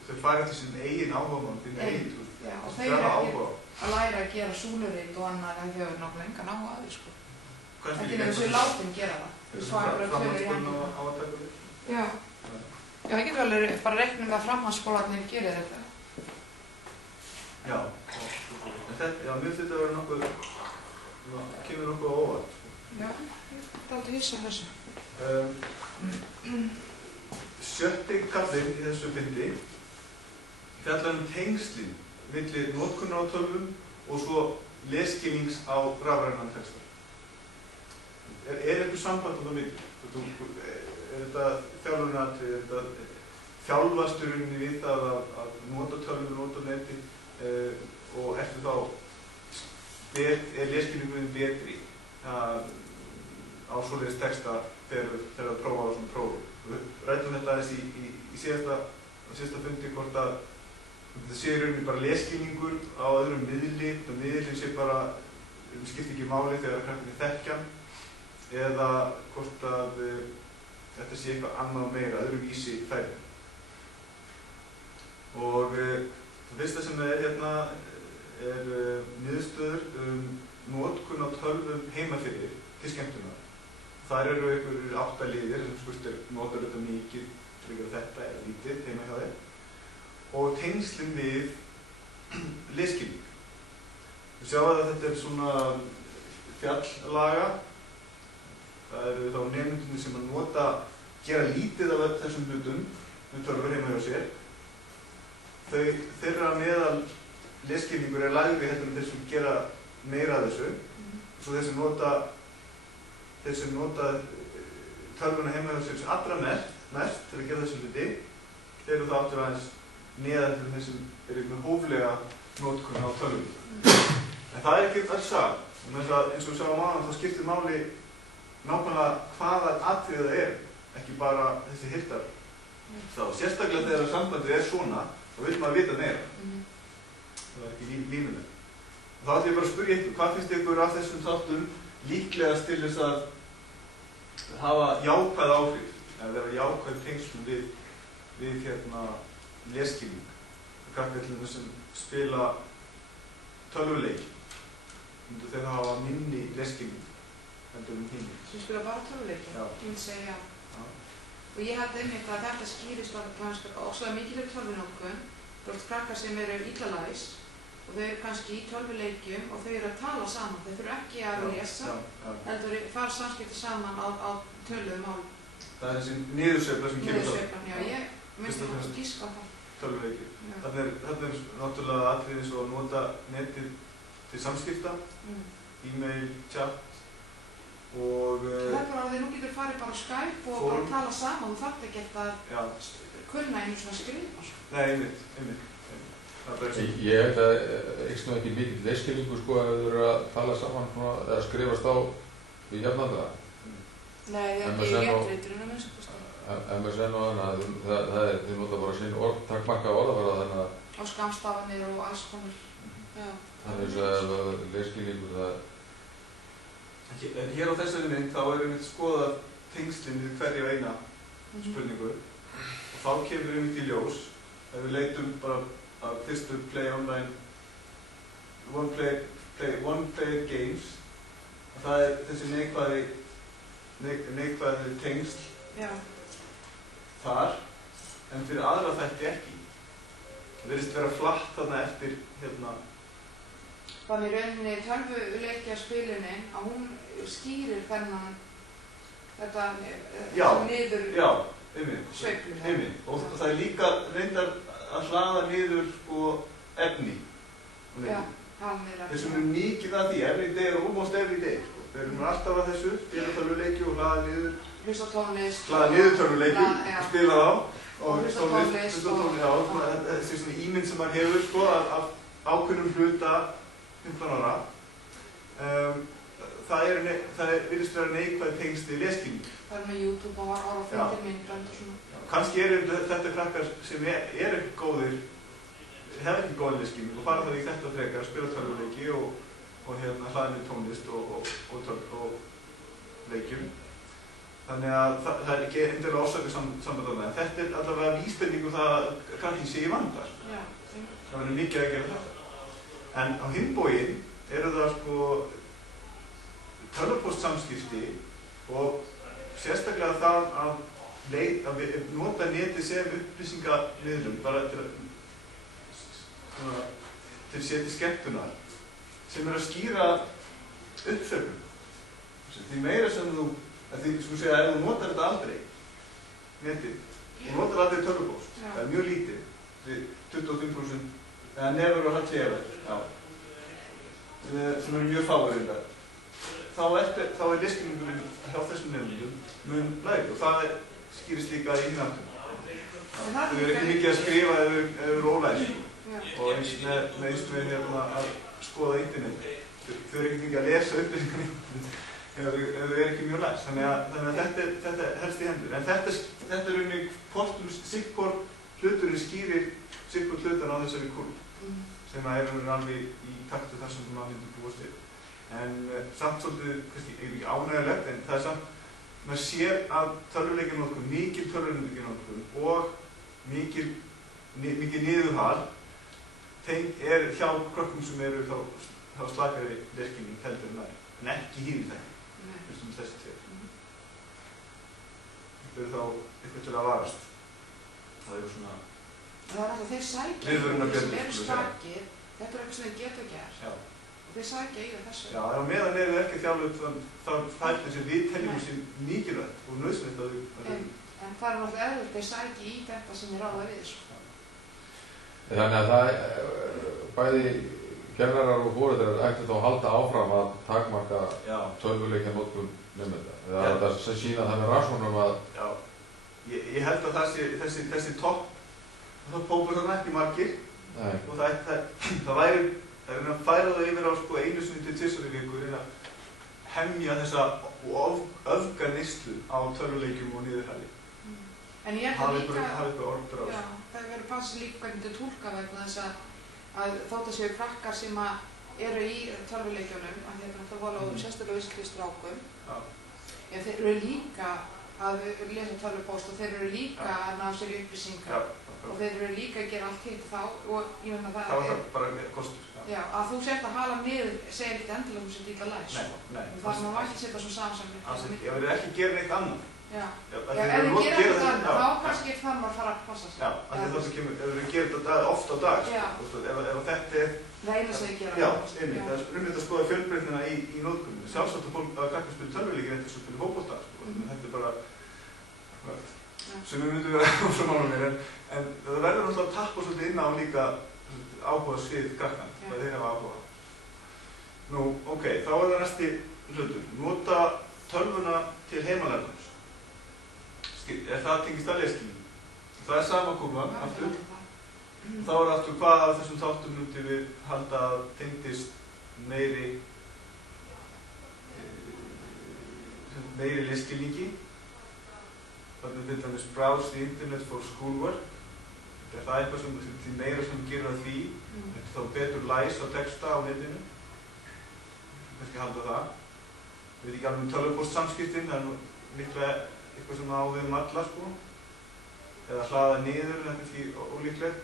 Þau fara eftir sín eigin áhugamál, þín eigin. Já, og þau eru ekki að læra að gera súlurit og annað en þau eru náttúrulega engan áhuga að því, sko. Ekki nefnir þau látum gera það. Já, það getur vel bara reiknum að framhaldsskólarnir gerir þetta. Já, mér finnst þetta að vera nokkuð, kemur nokkuð á óvart. Já, ég er aldrei hissa þessu. 7. kaflinn í þessu bindi fjallar tengslin milli notkunar á tölvum og svo lesskilnings á rafrænan texta. Er eitthvað samband á það mikið? Er þetta þjálfunaratriði, er þetta þjálfasturinn við það að nota tölvur, nota neti og eftir þá er lesskilningurinn betri á svoleiðis texta þegar það prófa á svona prófi. Við ræddum þetta aðeins í síðasta fundi hvort að þetta sé í rauninni bara lesskilningur á öðrum miðli, þetta miðli sé bara, skiptir ekki máli þegar krakkarnir þekkja eða hvort að þetta sé eitthvað annað meira, öðruvísi færi. Og það fyrsta sem er hérna er niðurstöður notkun á tölvum heima fyrir til skemmtunar. Þar eru einhverjir 8 liðir sem spurt notar þetta mikið, frekar þetta eða lítið heima hjá þér. Og tengslin við lesskilning. Við sjáum að þetta er svona fjalllaga. Það eru þá nemendurnir sem að gera lítið af þessum hlutum með tölvur heima hjá sér. Þeirra meðal lesskilningur er lægri heldur en þeir sem gera meira af þessu. Svo þeir sem nota tölvuna heima hjá sér sem allra mest til að gera þessu hluti, þeir eru þá aftur aðeins neðar til þeir sem eru með hóflega notkun á tölvunni. En það er ekki öll saga. Eins og við sáum áðan, þá skiptir máli nákvæmlega hvaða atriði það er, ekki bara þessi Þá, sérstaklega þegar sambandið svona, þá vil maður vita meira. Það ekki línulega. Þá ætlum ég bara að spyrja ykkur, hvað finnst ykkur af þessum þáttum líklegast til þess að hafa jákvæð áhrif, eða vera jákvæð tengslum við lesskilning. Krakkar sem spila tölvuleiki, myndu þeir hafa minni lesskilning heldur hinn. Sem spila bara tölvuleiki? Já. Ég myndi segja já. Og ég held einmitt að þetta skýrist óslega mikilvæg tölvunotkun. Þú veist, krakkar sem eru illa læs og þau eru kannski í tölvuleikjum og þau eru að tala saman. Þau þurfa ekki að lesa, heldur fara samskipti saman á töluðu máli. Það er þessi niðursveifla sem kemur þá. Niðursveiflan, já. Ég myndi að gíska á það. Tölvuleiki. Þarna er náttúrulega atriði eins og að nota netið til samskipta, e-mail, chat og... Það er bara að þið nú getur farið bara á Skype og bara tala saman og þarf ekki eftir að kunna einu svona skrifa. Nei, einmitt. Ég held að ekki ekki mikið lesskilningu sko að þau eru að tala saman eða skrifast á við jafnaldra. Nei, það er ekki réttreiturinn að minnst. MSN og annað, þau nota bara sín takmarka orðafæra þannig að... Á skammstafanir og alls konar. Þannig að lesskilningur það... En hér á þessari mynd þá erum við skoðað tengslinn við hverja og eina spurningu og þá kemur við í ljós ef við leitum bara að fyrstu play online one player games og það er þessi neikvæði tengsl þar en fyrir aðra þætti ekki. Það virðist vera flatt þarna eftir Þannig rauninni tölvuleikjaspilunin að hún skýrir þetta niður sveifluna. Og það er líka reyndar að hlaða niður efni. Þessum er mikið að því, every day er almost every day. Við erum alltaf að þessu, spila tölvuleiki og hlaða niður. Hlusta tónlist. Hlaða niður tölvuleiki og spila þá. Og hlusta tónlist. Þessi svona ímynd sem maður hefur af ákveðnum hluta 15 ára. Það virðist vera neikvæð tengsl við lesskilning. Það með YouTube og ára og fundir myndbönd og svona. Kannski eru þetta krakkar sem eru ekki góðir, hefur ekki góð lesskilning og fara þá í þetta frekar að spila tölvuleiki og hlaða niður tónlist og leikjum. Þannig að það er ekki endilega orsakir samband af það. En þetta er allavega vísbending það að krakkin sé í vandar. Það verður mikið að gera þetta. En á hinn bóginn eru það tölvupóstsamskipti og sérstaklega það að nota netið sem upplýsingamiðlun bara til séti skemmtunar sem er að skýra uppsöfnum. Því meira sem þú, ef þú notar þetta aldrei, netið, þú notar aldrei tölvupóst, það er mjög lítið, 25%, eða never og halvt ever, sem eru mjög fáir þá er lesskilningurinn hjá þessum nefndum mun lægri og það skýrist líka í hináttum. Þau eru ekki mikið að skrifa ef þau eru ólæs og eins með að skoða internet. Þau eru ekki mikið að lesa upplýsingar ef þau eru ekki mjög læs. Þannig að þetta helst í hendur. En þetta er unni hvort sikkur hluturinn skýrir sikkur hlutan á þessari kúrfu sem er alveg í taktu þar sem maður myndir búast við. En samt svolítið, kannski ekki ánægilegt, en það er samt, maður sér að tölvuleikjanotkun, mikil tölvuleikjanotkun og mikil niðurhal er hjá krökkum sem eru þá slakari lesskilning heldur en aðrir, en ekki hínu þekki, eins og þessi tveir. Þetta eru þá eitthvað til að varast. Það eru svona... Það er alltaf þeir sækja sem eru slakir, þetta er eitthvað sem þeir geta gert. Þeir sækja í þessu. Já, en á meðan eru ekki þjálfur það fælt sem við teljum sem mikilvægt og nauðsynlegt að þau... En það er náttúrulega eðlilegt þeir sækja í þetta sem er ráða við þessu. Þannig að það bæði kennarar og foreldrar ættu þá að halda áfram að takmarka tölvuleikjanotkun nemenda. Það sem sýna það með rannsóknum að... Já, ég held að þessi topp-hópur þarna ekki margir og það væri að færa það yfir á einu sinni til 2 vikur en að hemja þessa öfganeyslu á tölvuleikjum og niðurhali. En ég hafa held líka, ykkur orður á já, það verður passið líka hvernig þetta túlka vegna þess að þótt að séu krakkar sem eru í tölvuleikjunum, að þetta voru sérstaklega vísindis strákum, en þeir eru líka að lesa tölvupóst og þeir eru líka að ná sér upplýsingar og þeir eru líka að gera allt hitt þá og ég meina það er bara kostur. Já, að þú sért að hala niður segir ekkert endilega þú sért illa læs. Nei. Það má ekki setja svo samsamlega. Ég verður ekki að gera neitt annað. Já, ef þið gera þetta annað, þá kannski þarf maður að fara að passa sig. Já, af því það sem kemur, ef þið gerir þetta oft á dag, ef þetta er... Það eina sem þið gera. Já, einmitt, það er unnvitað að skoða fjölbreytnina í nótkunni. Sjálfsagt að krakkar spila tölvuleikir eftir svo spila fótbolta, þetta er bara... sem við myndum vera á svona málum mér, en það verður náttúrulega að tappa svolítið inn á líka áhuga svið krakkan, hvað þeir hafa áhuga. Nú, ok, þá er það næsti hlutur. Nota tölvuna til heimalærnums. Það tengist að lesskilningi. Það er sama kúrfa, aftur. Þá er aftur hvað af þessum þáttum myndum við halda að tengdist meiri lesskilningi. Þannig til dæmis browse the internet for schoolwork. Það er eitthvað sem því meira sem gerir að því, þá betur læs á texta á netinu. Kannski halda það. Ég veit ekki alveg tölvupóstsamskiptin, það er líklega eitthvað sem á við alla, sko. Eða hlaða niður, þetta er því ólíklegt.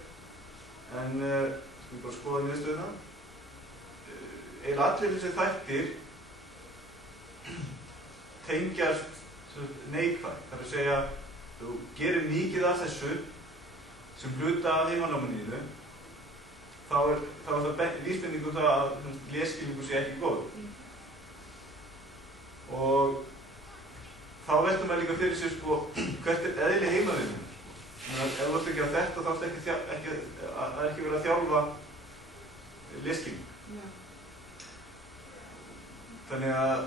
En við bara skoða niðurstöðuna. Eiginlega allir þessi þættir tengjast neikvætt. Það er að segja, þú gerir mikið af þessu sem hluta af heimanáminu, þá er það vísbending það að lesskilningur sé ekki góð. Og þá veldur maður líka fyrir sig sko, hvert er eðli heimavinnunum. Ef þú ert ekki að þetta, þá er ekki verið að þjálfa lesskilning. Þannig að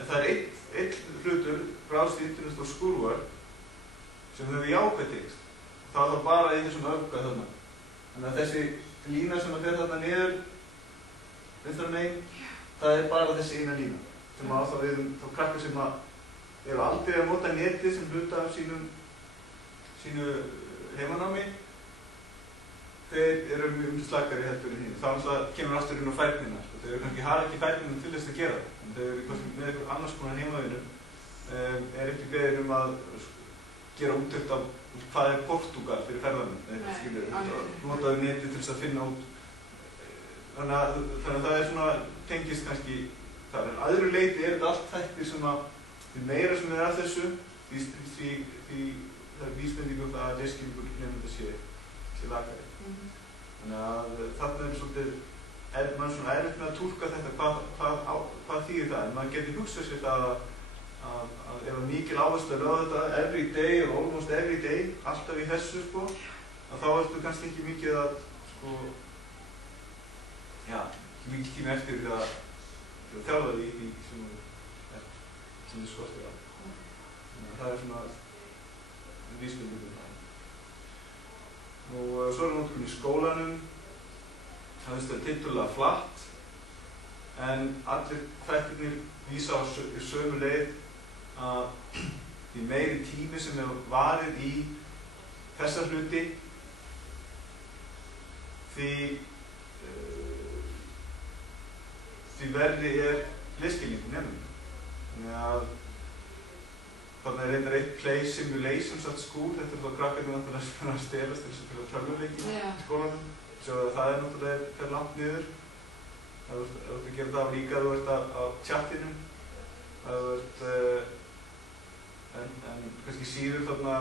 það er einn hlutur, browse the internet for schoolwork, sem hefur jákvætt tekst. Það var bara í þessum öfga þarna. Þannig að þessi lína sem fer þarna niður, vinstra megin, það er bara þessi eina lína. Sem á þá við þá krakkar sem eru aldrei að nota netið sem hluta af sínu heimanámi. Þeir eru mjög slakari heldur en hinn. Það kemur aftur inn á færnina. Þeir hafa ekki færnina til þess að gera það. En þeir eru með eitthvað annars konar heimavinum. Ekki beðin að gera úttekt af hvað er Portúgal fyrir ferðamenn. Notaðu netið til þess að finna út. Þannig að það er svona, tengist kannski þar. En aðru leyti er þetta allt þættir sem að því meira sem er af þessu, því það er vísbending það að lesskilningur nemenda sé lakari. Þannig að þarna er svolítið, maður svona erfitt með að túlka þetta, hvað þýðir það. En maður getur hugsað sér það að ef mikil áhersla er á þetta every day og almost every day, alltaf í þessu sko, að þá ertu kannski ekki mikið að sko, ekki mikið tíma eftir til að þjálfa því í því sem þið skortir á. Það er svona vísbending. Og svo er náttúrulega í skólanum, það er tiltölulega flatt, en allir þættirnir vísa á sömu leið að því meiri tími sem er varið í þessa hluti, því verri er lesskilningur nemenda. Þannig að þarna er reyndar eitt play simulations at school, þetta er þá krakkarnir náttúrulega að stelast til þess að spila tölvuleiki í skólanum. Svo það er náttúrulega fyrir langt niður. Ef þú ert að gera það líka, þú ert á chatinu. Þú ert, en kannski síður þarna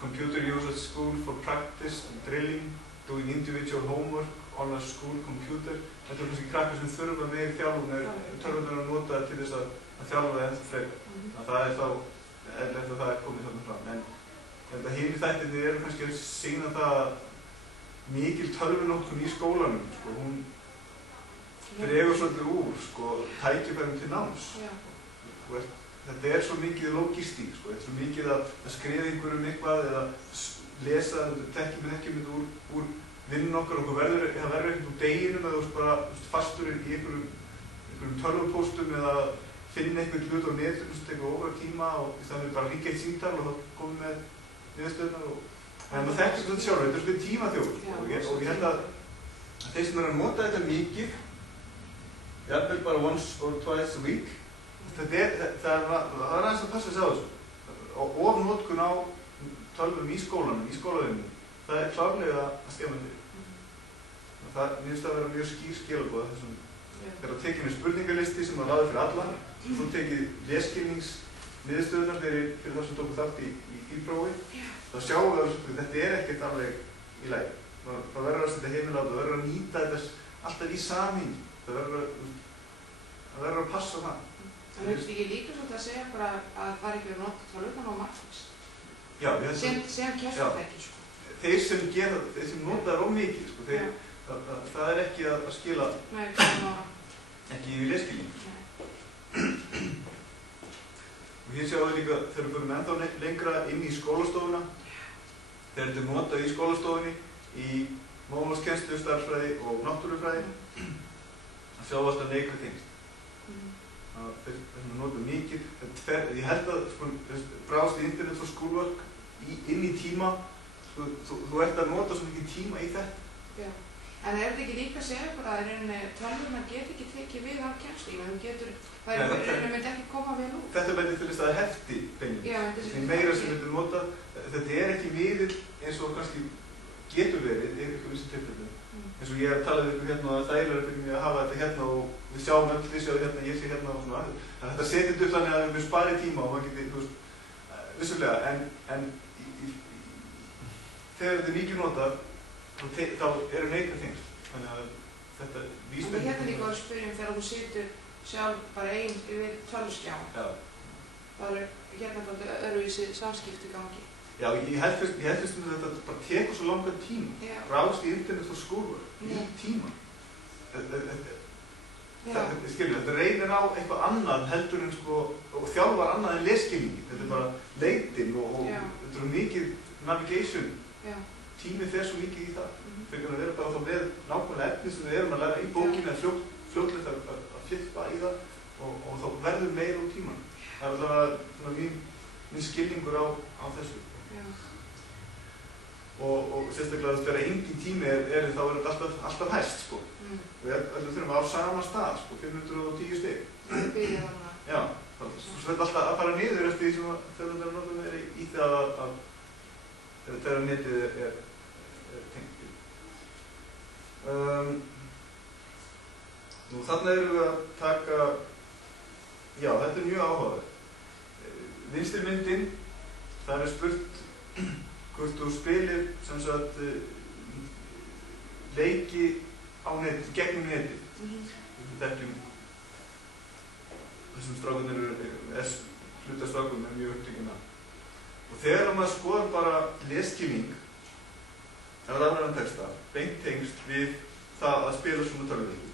computer use at school for practice and drilling, doing individual homework on a school computer. Þetta er kannski krakkar sem þurfa meiri þjálfun, tölvurnar að nota til þess að þjálfa það ennþá frekar. Það er þá eðlilegt að það er komið þarna fram. En hinir þættirnir eru kannski að sýna það að mikil tölvunótkun í skólanum, sko, hún dregur svolítið úr, tækifærum til náms. Þetta er svo mikið lógistík, þetta er svo mikið að skrifa einhverjum eitthvað eða lesa, þekkjum ekki mynd úr vinnun okkar og það verður ekkert úr deginum eða bara fastur í einhverjum tölvupóstum eða finna einhvern hlut á netinu sem tekur óra tíma og í staðinn við bara hringja eitt símtal og þá komum við með niðurstöðunar en maður þekkir þetta sjálfur, þetta er svona tímaþjófur og ég held að þeir sem eru að nota þetta mikið, jafnvel bara once or twice a week, það er aðeins að passa sig á þessu. Ofnotkun á tölvum í skólanum, í skólavinnunum, það er klárlega að skemma fyrir. Það nýðist að vera mjög skýr skilaboð þessum. Þegar tekinu spurningalisti sem var ráður fyrir alla, svo tekið lesskilningsniðurstöðunar fyrir það sem tóku þátt í prófi, þá sjáum við að þetta er ekkert alveg í lagi. Það verður að setja heimilátt, það verður að nýta þetta alltaf í samhengi, það verður að passa það. Það höfst ekki líka svolítið að segja bara að það er ekki verið notað tölvurnar á markvís. Já, sem kerfistekki, sko. Þeir sem nota það mikið, sko, það er ekki að skila ekki í lesskilning. Og hér sjáum við líka þegar við förum ennþá lengra inn í skólastofuna, þegar þetta er notað í skólastofunni í móðurmálskennslu, stærðfræði og náttúrufræði, að sjá alltaf neikvæð tengsl. Þeir nota mikið, ég held að browse the internet for schoolwork inn í tíma, þú ert að nota svo mikið tíma í þetta. Já, en er þetta ekki líka að segja bara að tölvurnar get ekki tekið við af kennslu, það myndi ekki koma vel út. Þetta bendir til þess að það er hefti beinum, því meira sem þetta er notað, þetta er ekki viðill eins og kannski getur verið, eitthvað vissi tilfellum. Eins og ég hef talað ykkur hérna og það er þægilega fyrir mig að hafa þetta hérna og við sjáum öll því að hérna, ég sé hérna og svona. Þannig að þetta setjum upp þannig að við sparið tíma og maður geti, vissulega, en þegar þetta er mikið notað, þá eru neikvæð tengsl. Þannig að þetta vísbending. En hérna líka að spyrjum þegar þú situr sjálf bara einn yfir tölvuskjá. Það er hérna bara öðruvísi samskipti gangi. Já, ég held fyrst að þetta bara tekur svo langan tíma. Browse the internet for schoolwork í tíma. Þetta reynir á eitthvað annað heldur en og þjálfar annað en lesskilningi. Þetta er bara leitin og þetta er mikið navigation. Tímið fer svo mikið í það. Fyrir að vera bara þá með nákvæmlega efni sem við erum að læra í bókinu eða fljótlega að flippa í það og þá verður meira úr tíman. Það er alltaf mín skilningur á þessu. Og sérstaklega þegar engin tími þá er þetta alltaf hæst, sko. Og við þurfum á sama stað, sko, 510 stig. Já, svo þetta alltaf að fara niður eftir því sem þegar þetta er notum er í það að þegar netið er tengt. Nú þarna erum við að taka, já, þetta er mjög áhugavert. Vinstri myndin, það er spurt hvort þú spilir sem sagt leiki á netið, gegnum netið. Þekkjum þessum strákunir hlutastrákunum er mjög upptökina. Og þegar maður skoðar bara lesskilning af rafrænan texta, beint tengst við það að spila svona tölvuleiki,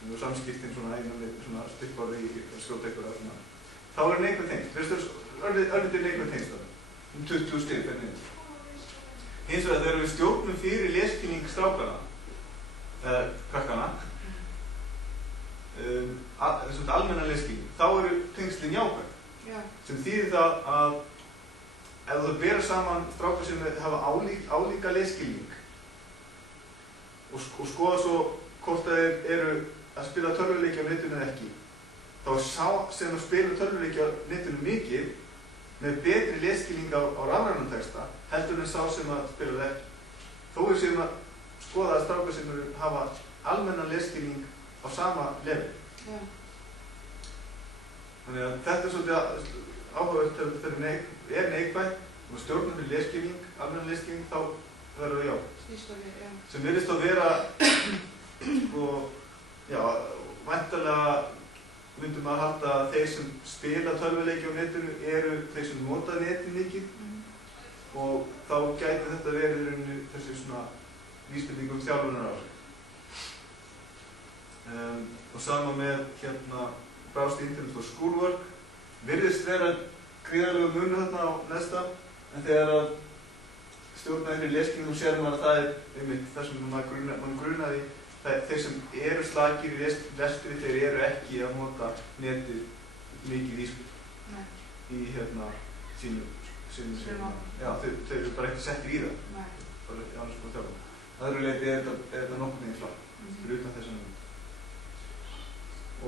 svona samskiptin svona einan svona stikkborði í skjóta eitthvað svona. Þá er neikvæð tengst, örlítið neikvæð tengst það, 20 stig per minútu. Hins vegar þegar við stjórnum fyrir lesskilning strákana, eða krakkana, svona almenna lesskilning, þá eru tengslin jákvæð. Sem þýðir það að ef þú bera saman strákar sem hafa álíka lesskilning og skoða svo hvort þeir eru að spila tölvuleiki á netinu eða ekki, þá er sá sem að spila tölvuleiki á netinu mikið með betri lesskilning á rafrænan texta heldur en sá sem að spila það ekki. Þó er sem að skoða að strákar sem hafa almennan lesskilning á sama level. Þannig að þetta er svolítið áhugavert þegar það er neikvætt og stjórnum fyrir lesskilning, almennan lesskilning, þá verður það já. Sem virðist að vera, já, væntanlega myndum að halda að þeir sem spila tölvuleiki á netinu eru þeir sem nota netið mikið og þá gæti þetta verið þessi svona vísbending þjálfunaráhrif. Og sama með hérna browse the internet for schoolwork virðist vera gríðarlega munur þarna á neðsta en þegar að stjórna fyrir lesskilningum sér maður að það er einmitt það sem maður grunaði þeir sem eru slakir í lestri þeir eru ekki að nota netið mikið í hérna sínu já, þau eru bara ekki settir í það. Nei. Bara í annars konar þjálfun. Að öðru leyti þetta nokkurn veginn frá, fyrir utan þessan hugmynd.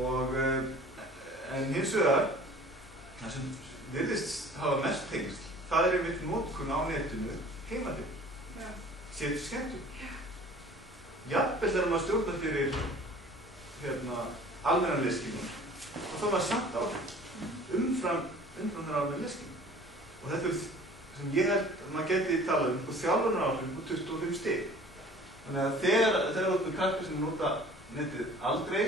Og, en hins vegar, það sem virðist hafa mest tengsl, það er einmitt notkun á netinu heima til. Já. Sér til skemmtun. Já. Jafnvel þegar maður stjórnar fyrir almennan lesskilning, og þá maður samt áhrif umfram þeirra almennan lesskilning. Og þetta er sem ég held að maður geti talað þjálfunar áhrif på 25 stig. Þannig að þegar þú ert með krakkar sem nota netið aldrei,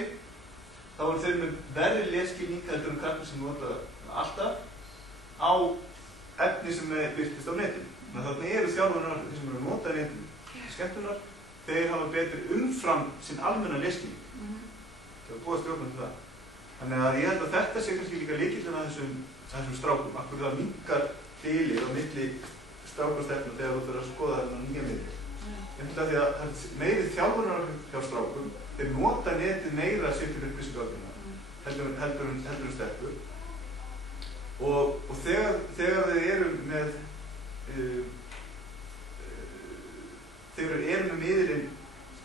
þá er þeir með verri lesskilning heldur en krakkar sem nota alltaf á efni sem birtist á netinu. Þannig að þarna eru þjálfunar áhrif þeir sem eru að nota netinu skemmtunar, þeir hafa betur umfram sinn almenna lesskilning. Það er búið að stjórna til það. Þannig að ég held að þetta sé kannski líka lykillinn að þessum strákum. Akkur það minnkar bilið á milli strákastefna þegar þú fyrir að skoða þennan nýja miðil. Því að það er meiri þjálfunar hjá strákum, þeir nota netið meira sér til upplýsingaöflunar heldur en stelpur. Og þegar þeir eru með miðilinn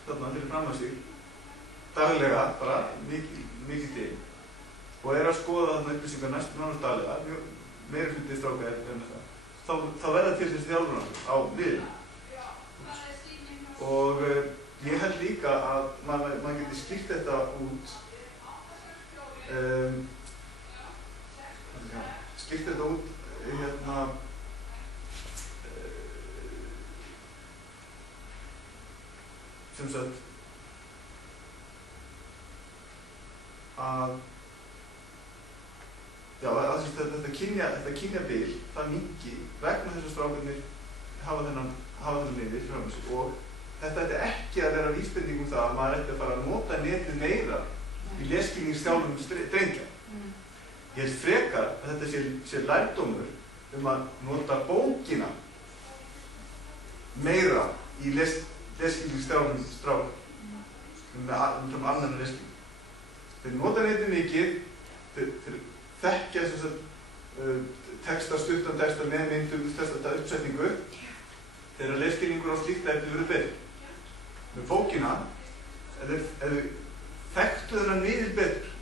þarna fyrir fram að sig daglega, bara mikið til, og að skoða þarna upplýsingar nánast daglega, meiri hluti stráka en það, þá verða til þessi þjálfunar á miðilinn. Og ég held líka að maður geti skýrt þetta út sem sagt að þetta kynjabil það minnki vegna þess að strákarnir hafa þennan miðil fram á sig, og þetta ætti ekki að vera vísbending um það að maður ætti að fara að nota netið meira í lesskilningsþjálfun drengja. Ég held frekar að þetta sé lærdómur að nota bókina meira í lesskilningsþjálfun stráka með annan lesskilning. Þeir nota netið mikið, þeir þekkja stuttan texta með myndum þessa uppsetningu, þeirra lesskilningur á slíkt efni verður betri. Með bókina, ef þau þekktu þennan miðil betur,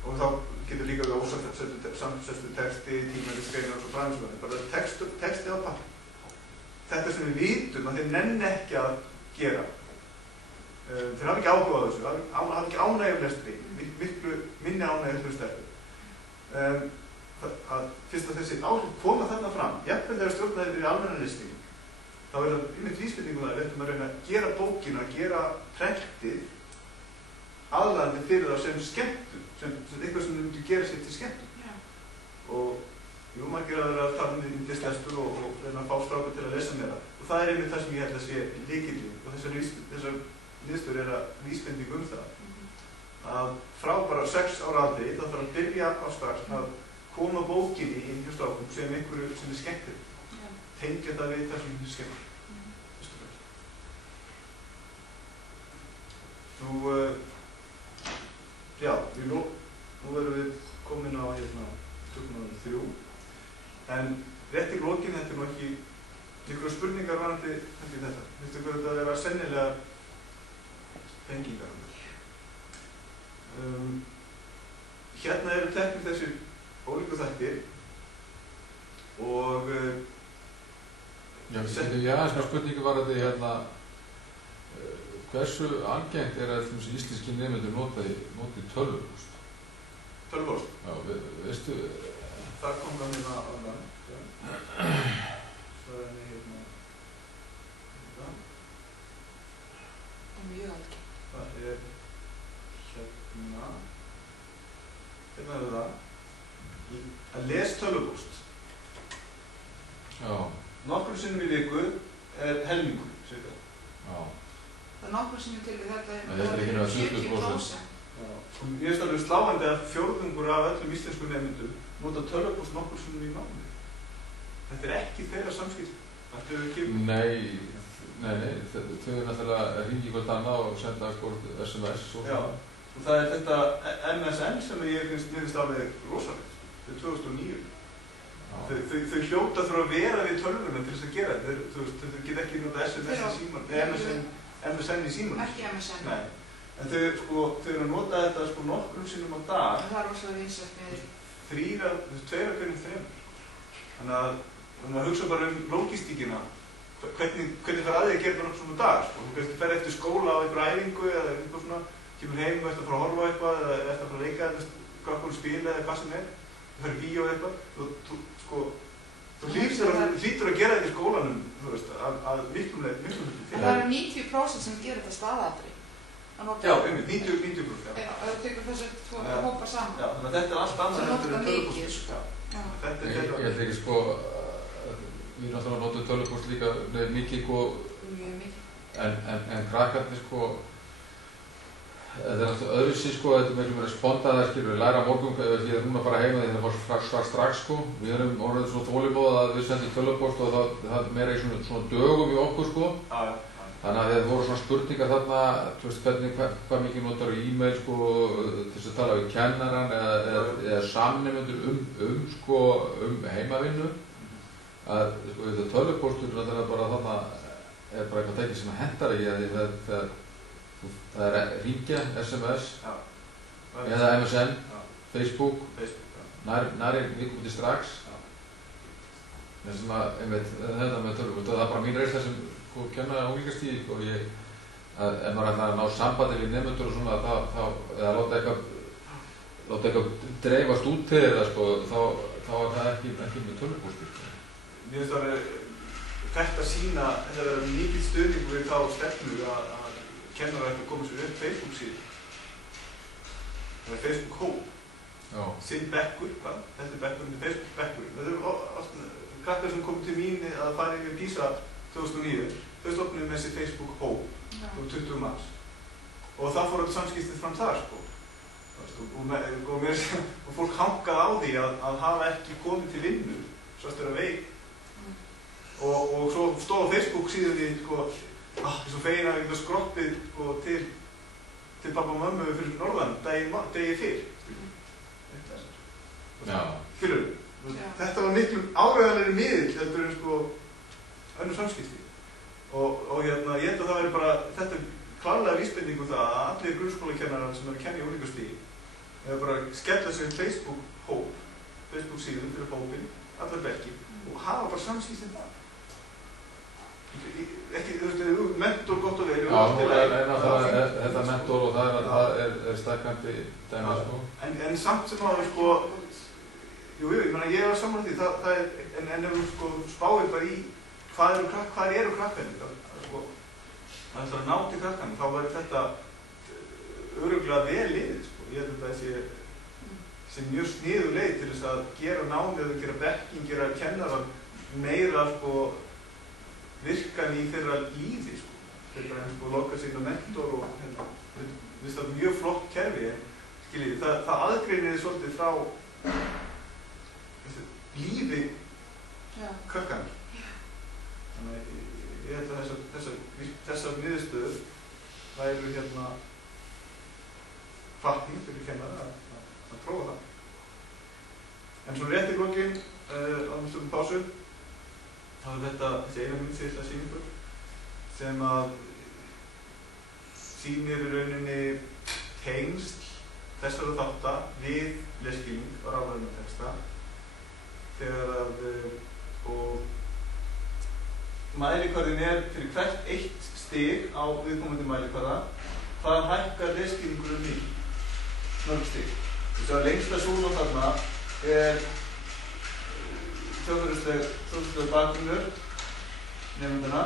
og þá getur líka við samsettu texti, tímaritskreinar og svo framsvöðan, bara texti á pappa. Þetta sem við vitum að þeir nenni ekki að gera. Þeir hafa ekki áhuga á þessu, hafa ekki ánægju lestri, miklu minni ánægju fyrir stelpur. Fyrst að þessi áhrif koma þarna fram, jafnvel þegar stjórnaði fyrir almennan lesskilning, þá er það einmitt vísbending við ætlum að reyna að gera bókina, að gera prentið aðlaðandi fyrir það sem skemmtun, sem eitthvað sem þau myndu gera sér til skemmtun. Og margir að vera að tala um yndislestur og reyna að fá stráka til að lesa meira. Og það er einmitt það sem ég held að sé lykillinn, og þessar niðurstöður eru vísbending um það. Að frá bara 6 ára aldri, þá þarf að byrja á strax að koma bókinni inn hjá strákum sem einhverju sem er skemmtilegt. Tengja það við það sem er skemmtilegt. Nú verðum við komin á klukkan 3. En rétt í lokin, þetta er nú ekki einhverja spurningar varandi þetta. Vistu hvað þetta vera sennilega tengingar? Hérna eru teknir þessir ólíku þættir og spurningu var þetta hversu algengt er að íslenski nemendur noti tölvupóst? Tölvupóst? Já, veistu? Það kom það hérna áðan. Það er hérna. Það er mjög algengt. Það er hérna. Hérna er það. Að les tölvupóst. Já. Nokkrum sinnum í viku er helmingur, cirka. Já. Það er nokkrum sinnum til við þetta er ekki náttúrulega 70%. Ég veist alveg sláandi að fjórðungur af öllum íslensku nemyndum nota tölvupóst nokkur sinnum í mánuði. Þetta er ekki þeirra samskipti. Þetta er ekki... Nei. Þau er náttúrulega að hringja hvort annað og senda SMS og já. Og það er þetta MSN sem ég finnst alveg rosalegt. Þetta er 2009. Þau hljóta þurfa að vera við tölvuna til þess að gera þetta. Þau geta ekki nota SMS í símanum, MSN í símanum. Ekki MSN. Nei. En þau eru að nota þetta nokkrum sinnum á dag. Það er óslega vinsælt með 2 af hverjum 3. Þannig að maður hugsa bara lógistíkina. Hvernig fer að því að gera þetta nokkuð svona dag? Þú kannski fer eftir skóla á einhver æfingu eða eitthvað svona, kemur heim og ert að fara að horfa á eitthvað eða ert að fara að leika eitthvað spila eða hvað sem er. Þú fer í bíó eða eitthvað. Þú hlýtur að gera þetta í skólanum, að miklum hlutum. En það eru 90% sem gerir þetta staðaldri. Já, 90%. Já, ef þú tekur þessu tvo hópa saman. Já, þannig að þetta er allt annað heldur en tölvupóst. Ég held ekki við náttúrulega notum tölvupóst líka mikið Mjög mikið. En krakkarnir þetta er alltaf öðruvísi þetta er miklu meira spontaðar, læra morgun, ég er núna bara heima því það fór strax Við erum orðið svo þolinmóð að við sendum tölvupóst og það er meira í svona dögum í okkur Þannig að það voru svona spurningar þarna, hvað mikið notar e-mail til þess að tala við kennarann eða samnemendur heimavinnu. Þetta tölvupóstur bara þarna er bara eitthvað tæki sem hentar ekki þegar það er hringja, SMS eða MSN, Facebook, nærri viðkomandi strax. Þetta með tölvupóstur, það er bara mín reynsla sem kenna á unglingastíði ef maður ætlar að ná sambandi við nemendur og svona eða láta eitthvað dreifast út til þeirra þá er það ekki með tölvupóstur. Mér finnst það þetta sýna þetta er mikið stuðningur við þá stefnu að kennarar ættu að koma sér upp Facebook síðu. Það er Facebook hóp. Sinn bekkur, þetta er bekkurinn, þetta er Facebook bekkurinn. Það eru oft krakkar sem kom til mín að fara yfir PISA 2009, þau stofnuðu með þessi Facebook hóp og 20 manns og það fór samskiptið fram þar og fólk hangaði á því að hafa ekki komið til vinnu svo að vera veik og svo stóð á Facebook síðan í svo fegin að við getum skroppið til pappa og mömmu fyrir norðan degi fyrr þetta var miklu áreiðanlegri miðill heldur en önnur samskipti og ég held að það veri bara þetta klárlega vísbending það að allir grunnskólakennarar sem eru að kenna í unglingastigi eða bara skella sér Facebook síðum fyrir hópinn, allar bekki og hafa bara samskipti það ekki, mentor gott og vel þetta mentor og það er stækkandi dæmi en samt sem að ég var saman því það er, en ef þú spáir bara í hvað eru krakkarnir það ætlar að ná til krakkarnir þá verður þetta örugglega vel liðið ég held að það sé mjög sniðug leið til þess að gera námið og gera bekking, gera kennara meira virkan í þeirra lífi þeir bara loka sig á mentor og það er mjög flott kerfi það aðgreinir svolítið frá lífi krakkarnir Þannig að ég held að þessar niðurstöður væru hvatning fyrir kennara að prófa það. En svona rétt í lokin, áður með stundum pásu, þá er þessi eina myndsýrla sýningur sem að sýnir í rauninni tengsl þessara þátta við lesskilning og rafræna texta þegar að mælikvarðin er fyrir hvert eitt stig á viðkomandi mælikvarða hvað hækkar lesskilningurinn mörg stig. Þess að lengsta súlan þarna er þjóðfélagsleg bakgrunnur nemendana.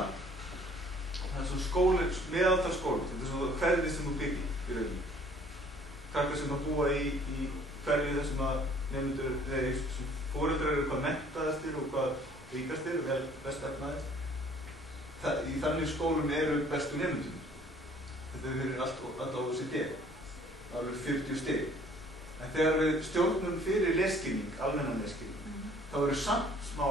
Það er svo meðaltal skóli, þetta er svo hverfið sem þú byggir í rauninni. Krakkar sem að búa í hverfið þar sem að nemendur foreldrar eru hvað menntaðastir og hvað ríkastir, vel best efnaðir. Í þannig skólum eru bestu nemendum. Þetta er fyrir allt á OECD. Það eru 40 stig. En þegar við stjórnum fyrir lesskilning, almennan lesskilning, þá eru samt smá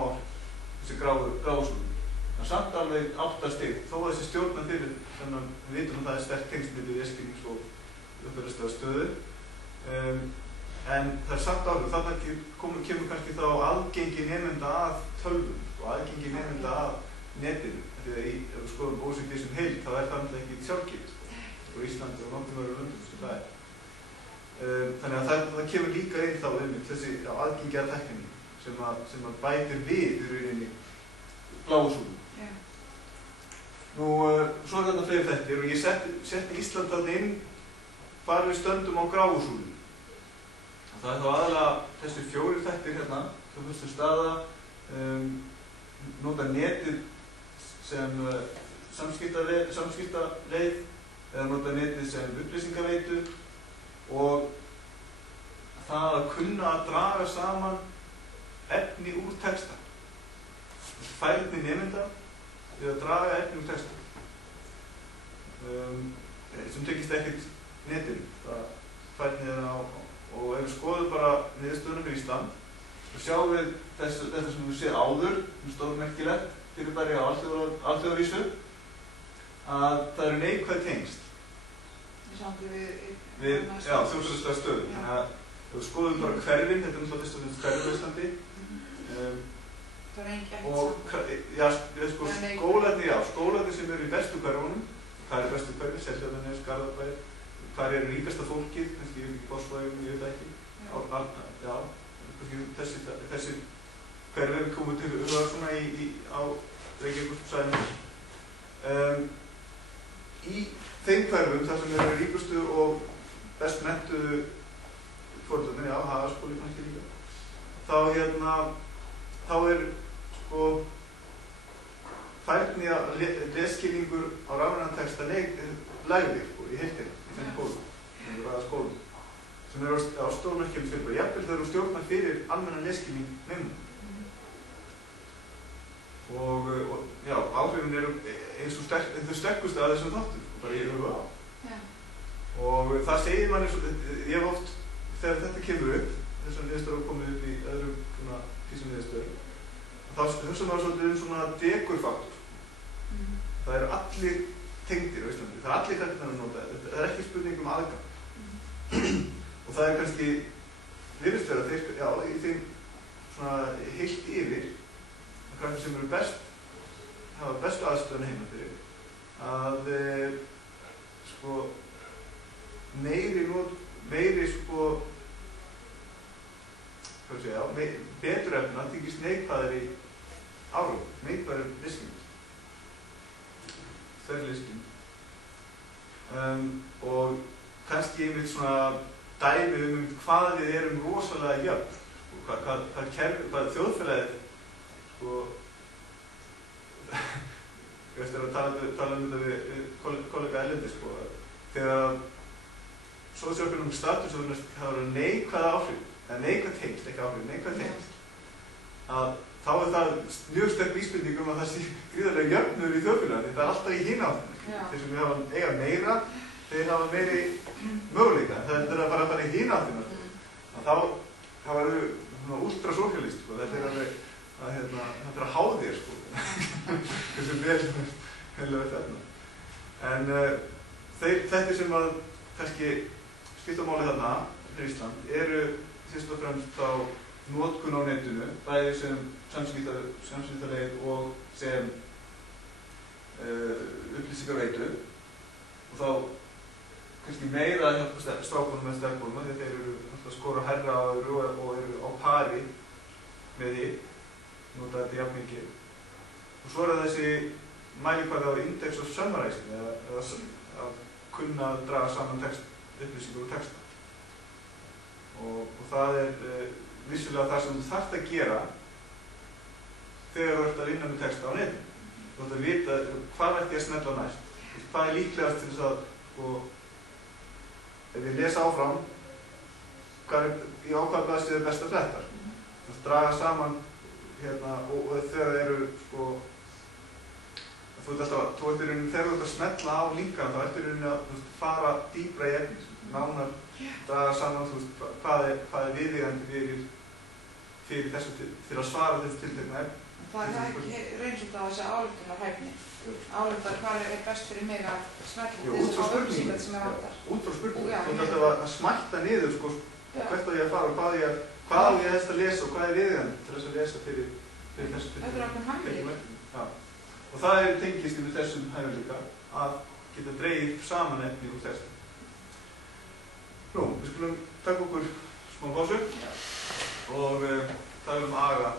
þessi gráðsúlum. Það er samt alveg 8 stig. Þó að þessi stjórnum fyrir, þannig að við vitum að það er sterkt tengsl milli lesskilnings og uppverðarstöðu. En það samt áhrif, þarna kemur kannski þá aðgengi nemenda að tölvum og aðgengi nemenda að netinu. Því að ef við skoðum OECD sem heild, þá það náttúrulega ekki sjálfgefið, og Íslandi og nokkrum öðrum löndum sem það Þannig að það kemur líka inn þá þessi aðgengi að tækninni sem að bætir við í rauninni bláu súlum. Svo þarna fleiri þættir og ég setti Ísland þarna inn hvar við stöndum á gráu súlum. Það þá aðalega þessi 4 þættir hérna, þjónustu staða, nota netið sem samskiptaleið eða nota netið sem upplýsingaveitu og það að kunna að draga saman efni úr texta. Færni nemenda við að draga efni úr texta. Sem tekist ekkert netinu. Það færni þeirra og ef við skoðum bara niðurstöðuna fyrir Ísland og sjáum við þetta sem við séð áður, stórmerkilegt fyrirbæri á alþjóðavísu, að það eru neikvæð tengsl. Í samtíð við þjóðfélagslega stöðu. Þannig að ef við skoðum bara hverfin, þetta er náttúrulega fyrst og fremst hverfi á Íslandi. Það er ekkert skólarnir sem eru í bestu hverfunum, hvað er bestu hverfi, Seltjarnarnes, Garðabær, hvað er ríkasta fólkið, kannski ég veit ekki Fossvogum, ég veit ekki. Þessi hverfi við komum til huga svona á Reykjavíkursvæðinu. Í þeim hverfum, þar sem eru ríkustu og best menntuðu foreldrarnir, Hagaskóli kannski líka, þá er færni að lesskilningur á rafrænan texta lægri í heildina, í þeim skólum, sem eru á stórmerkjum fyrirbæri. Jafnvel þau eru stjórnar fyrir almennan lesskilning nemenda. Og áhrifin eru eins og þau sterkustu að þessum þáttum, bara ég huga á. Og það segir manni, ég hef oft, þegar þetta kemur upp, þessar niðurstöður hafa komið upp í öðrum PISA-niðurstöðum, þá hugsa maður svolítið svona dekurfaktor. Það eru allir tengdir á Íslandi, það allir þetta að nota þetta, það ekki spurning aðgang. Og það kannski virðist vera þeir, í þeim svona heilt yfir, að sem eru hafa bestu aðstöðuna heima fyrir, að betur efna þykist neikvæðari áhrif, neikvæðari lesskilning, stærri lesskilning. Og kannski einmitt svona dæmi hvað við erum rosalega jöfn, hvað þjóðfélagið, ég veist að tala þetta við kollega erlendis, þegar sósíóekonómísk status hafa neikvæð áhrif, eða neikvæð tengsl, ekki áhrif, neikvæð tengsl, að þá er það mjög sterk vísbending að það sé gríðarlega jöfnur í þjóðfélaginu. Þetta er alltaf í hina áttina. Þeir sem eiga meira, þeir hafa meiri möguleika. Það er bara í hina áttina. Þá verður við ultrasósíalist. Þetta er alveg þetta er að há þér. Þessum vel þarna. En þetta sem að kannski skipta máli þarna fyrir Ísland eru fyrst og fremst á notkun á netinu, bæði sem samskiptaleið og sem upplýsingarveitu, og þá kannski meira að hjálpa strákunum með stelpunum, því þeir eru að skora hærra á öðru og eru á pari með því, nota þetta jafn mikið. Og svo er þessi mælikvarði á index of summarizing, eða að kunna að draga saman upplýsingur og texta. Og það er vissulega það sem þú þarft að gera þegar þú ert að vinna með texta á netinu. Þú ætti að vita hvað ætti að smella næst, hvað er líklegast til þess að, ef ég lesa áfram, í ákvæða blaðsíðu er best að fletta. Þú draga saman og þegar þeir eru, þegar þú ert að smella á linka, þá ertu í rauninni að fara dýpra í efni, nánar draga saman hvað er viðeigandi fyrir þessu til að svara þessu tiltekna efni. Það er ekki reynsult á þessi ályktunarhæfni. Ályktar hvað er best fyrir mig að smella til þess að upplýsingar sem vantar. Út frá spurningu. Þú þarft að smætta niður Hvert á ég að fara og hvað á ég helst að lesa og hvað er viðeigandi til þess að lesa fyrir þessu Þetta er ákveðin hæfileiki. Já. Og það tengist yfir þessum hæfileika að geta dregið saman efni úr texta. Nú, við skulum taka okkur smá pásu og tala aga.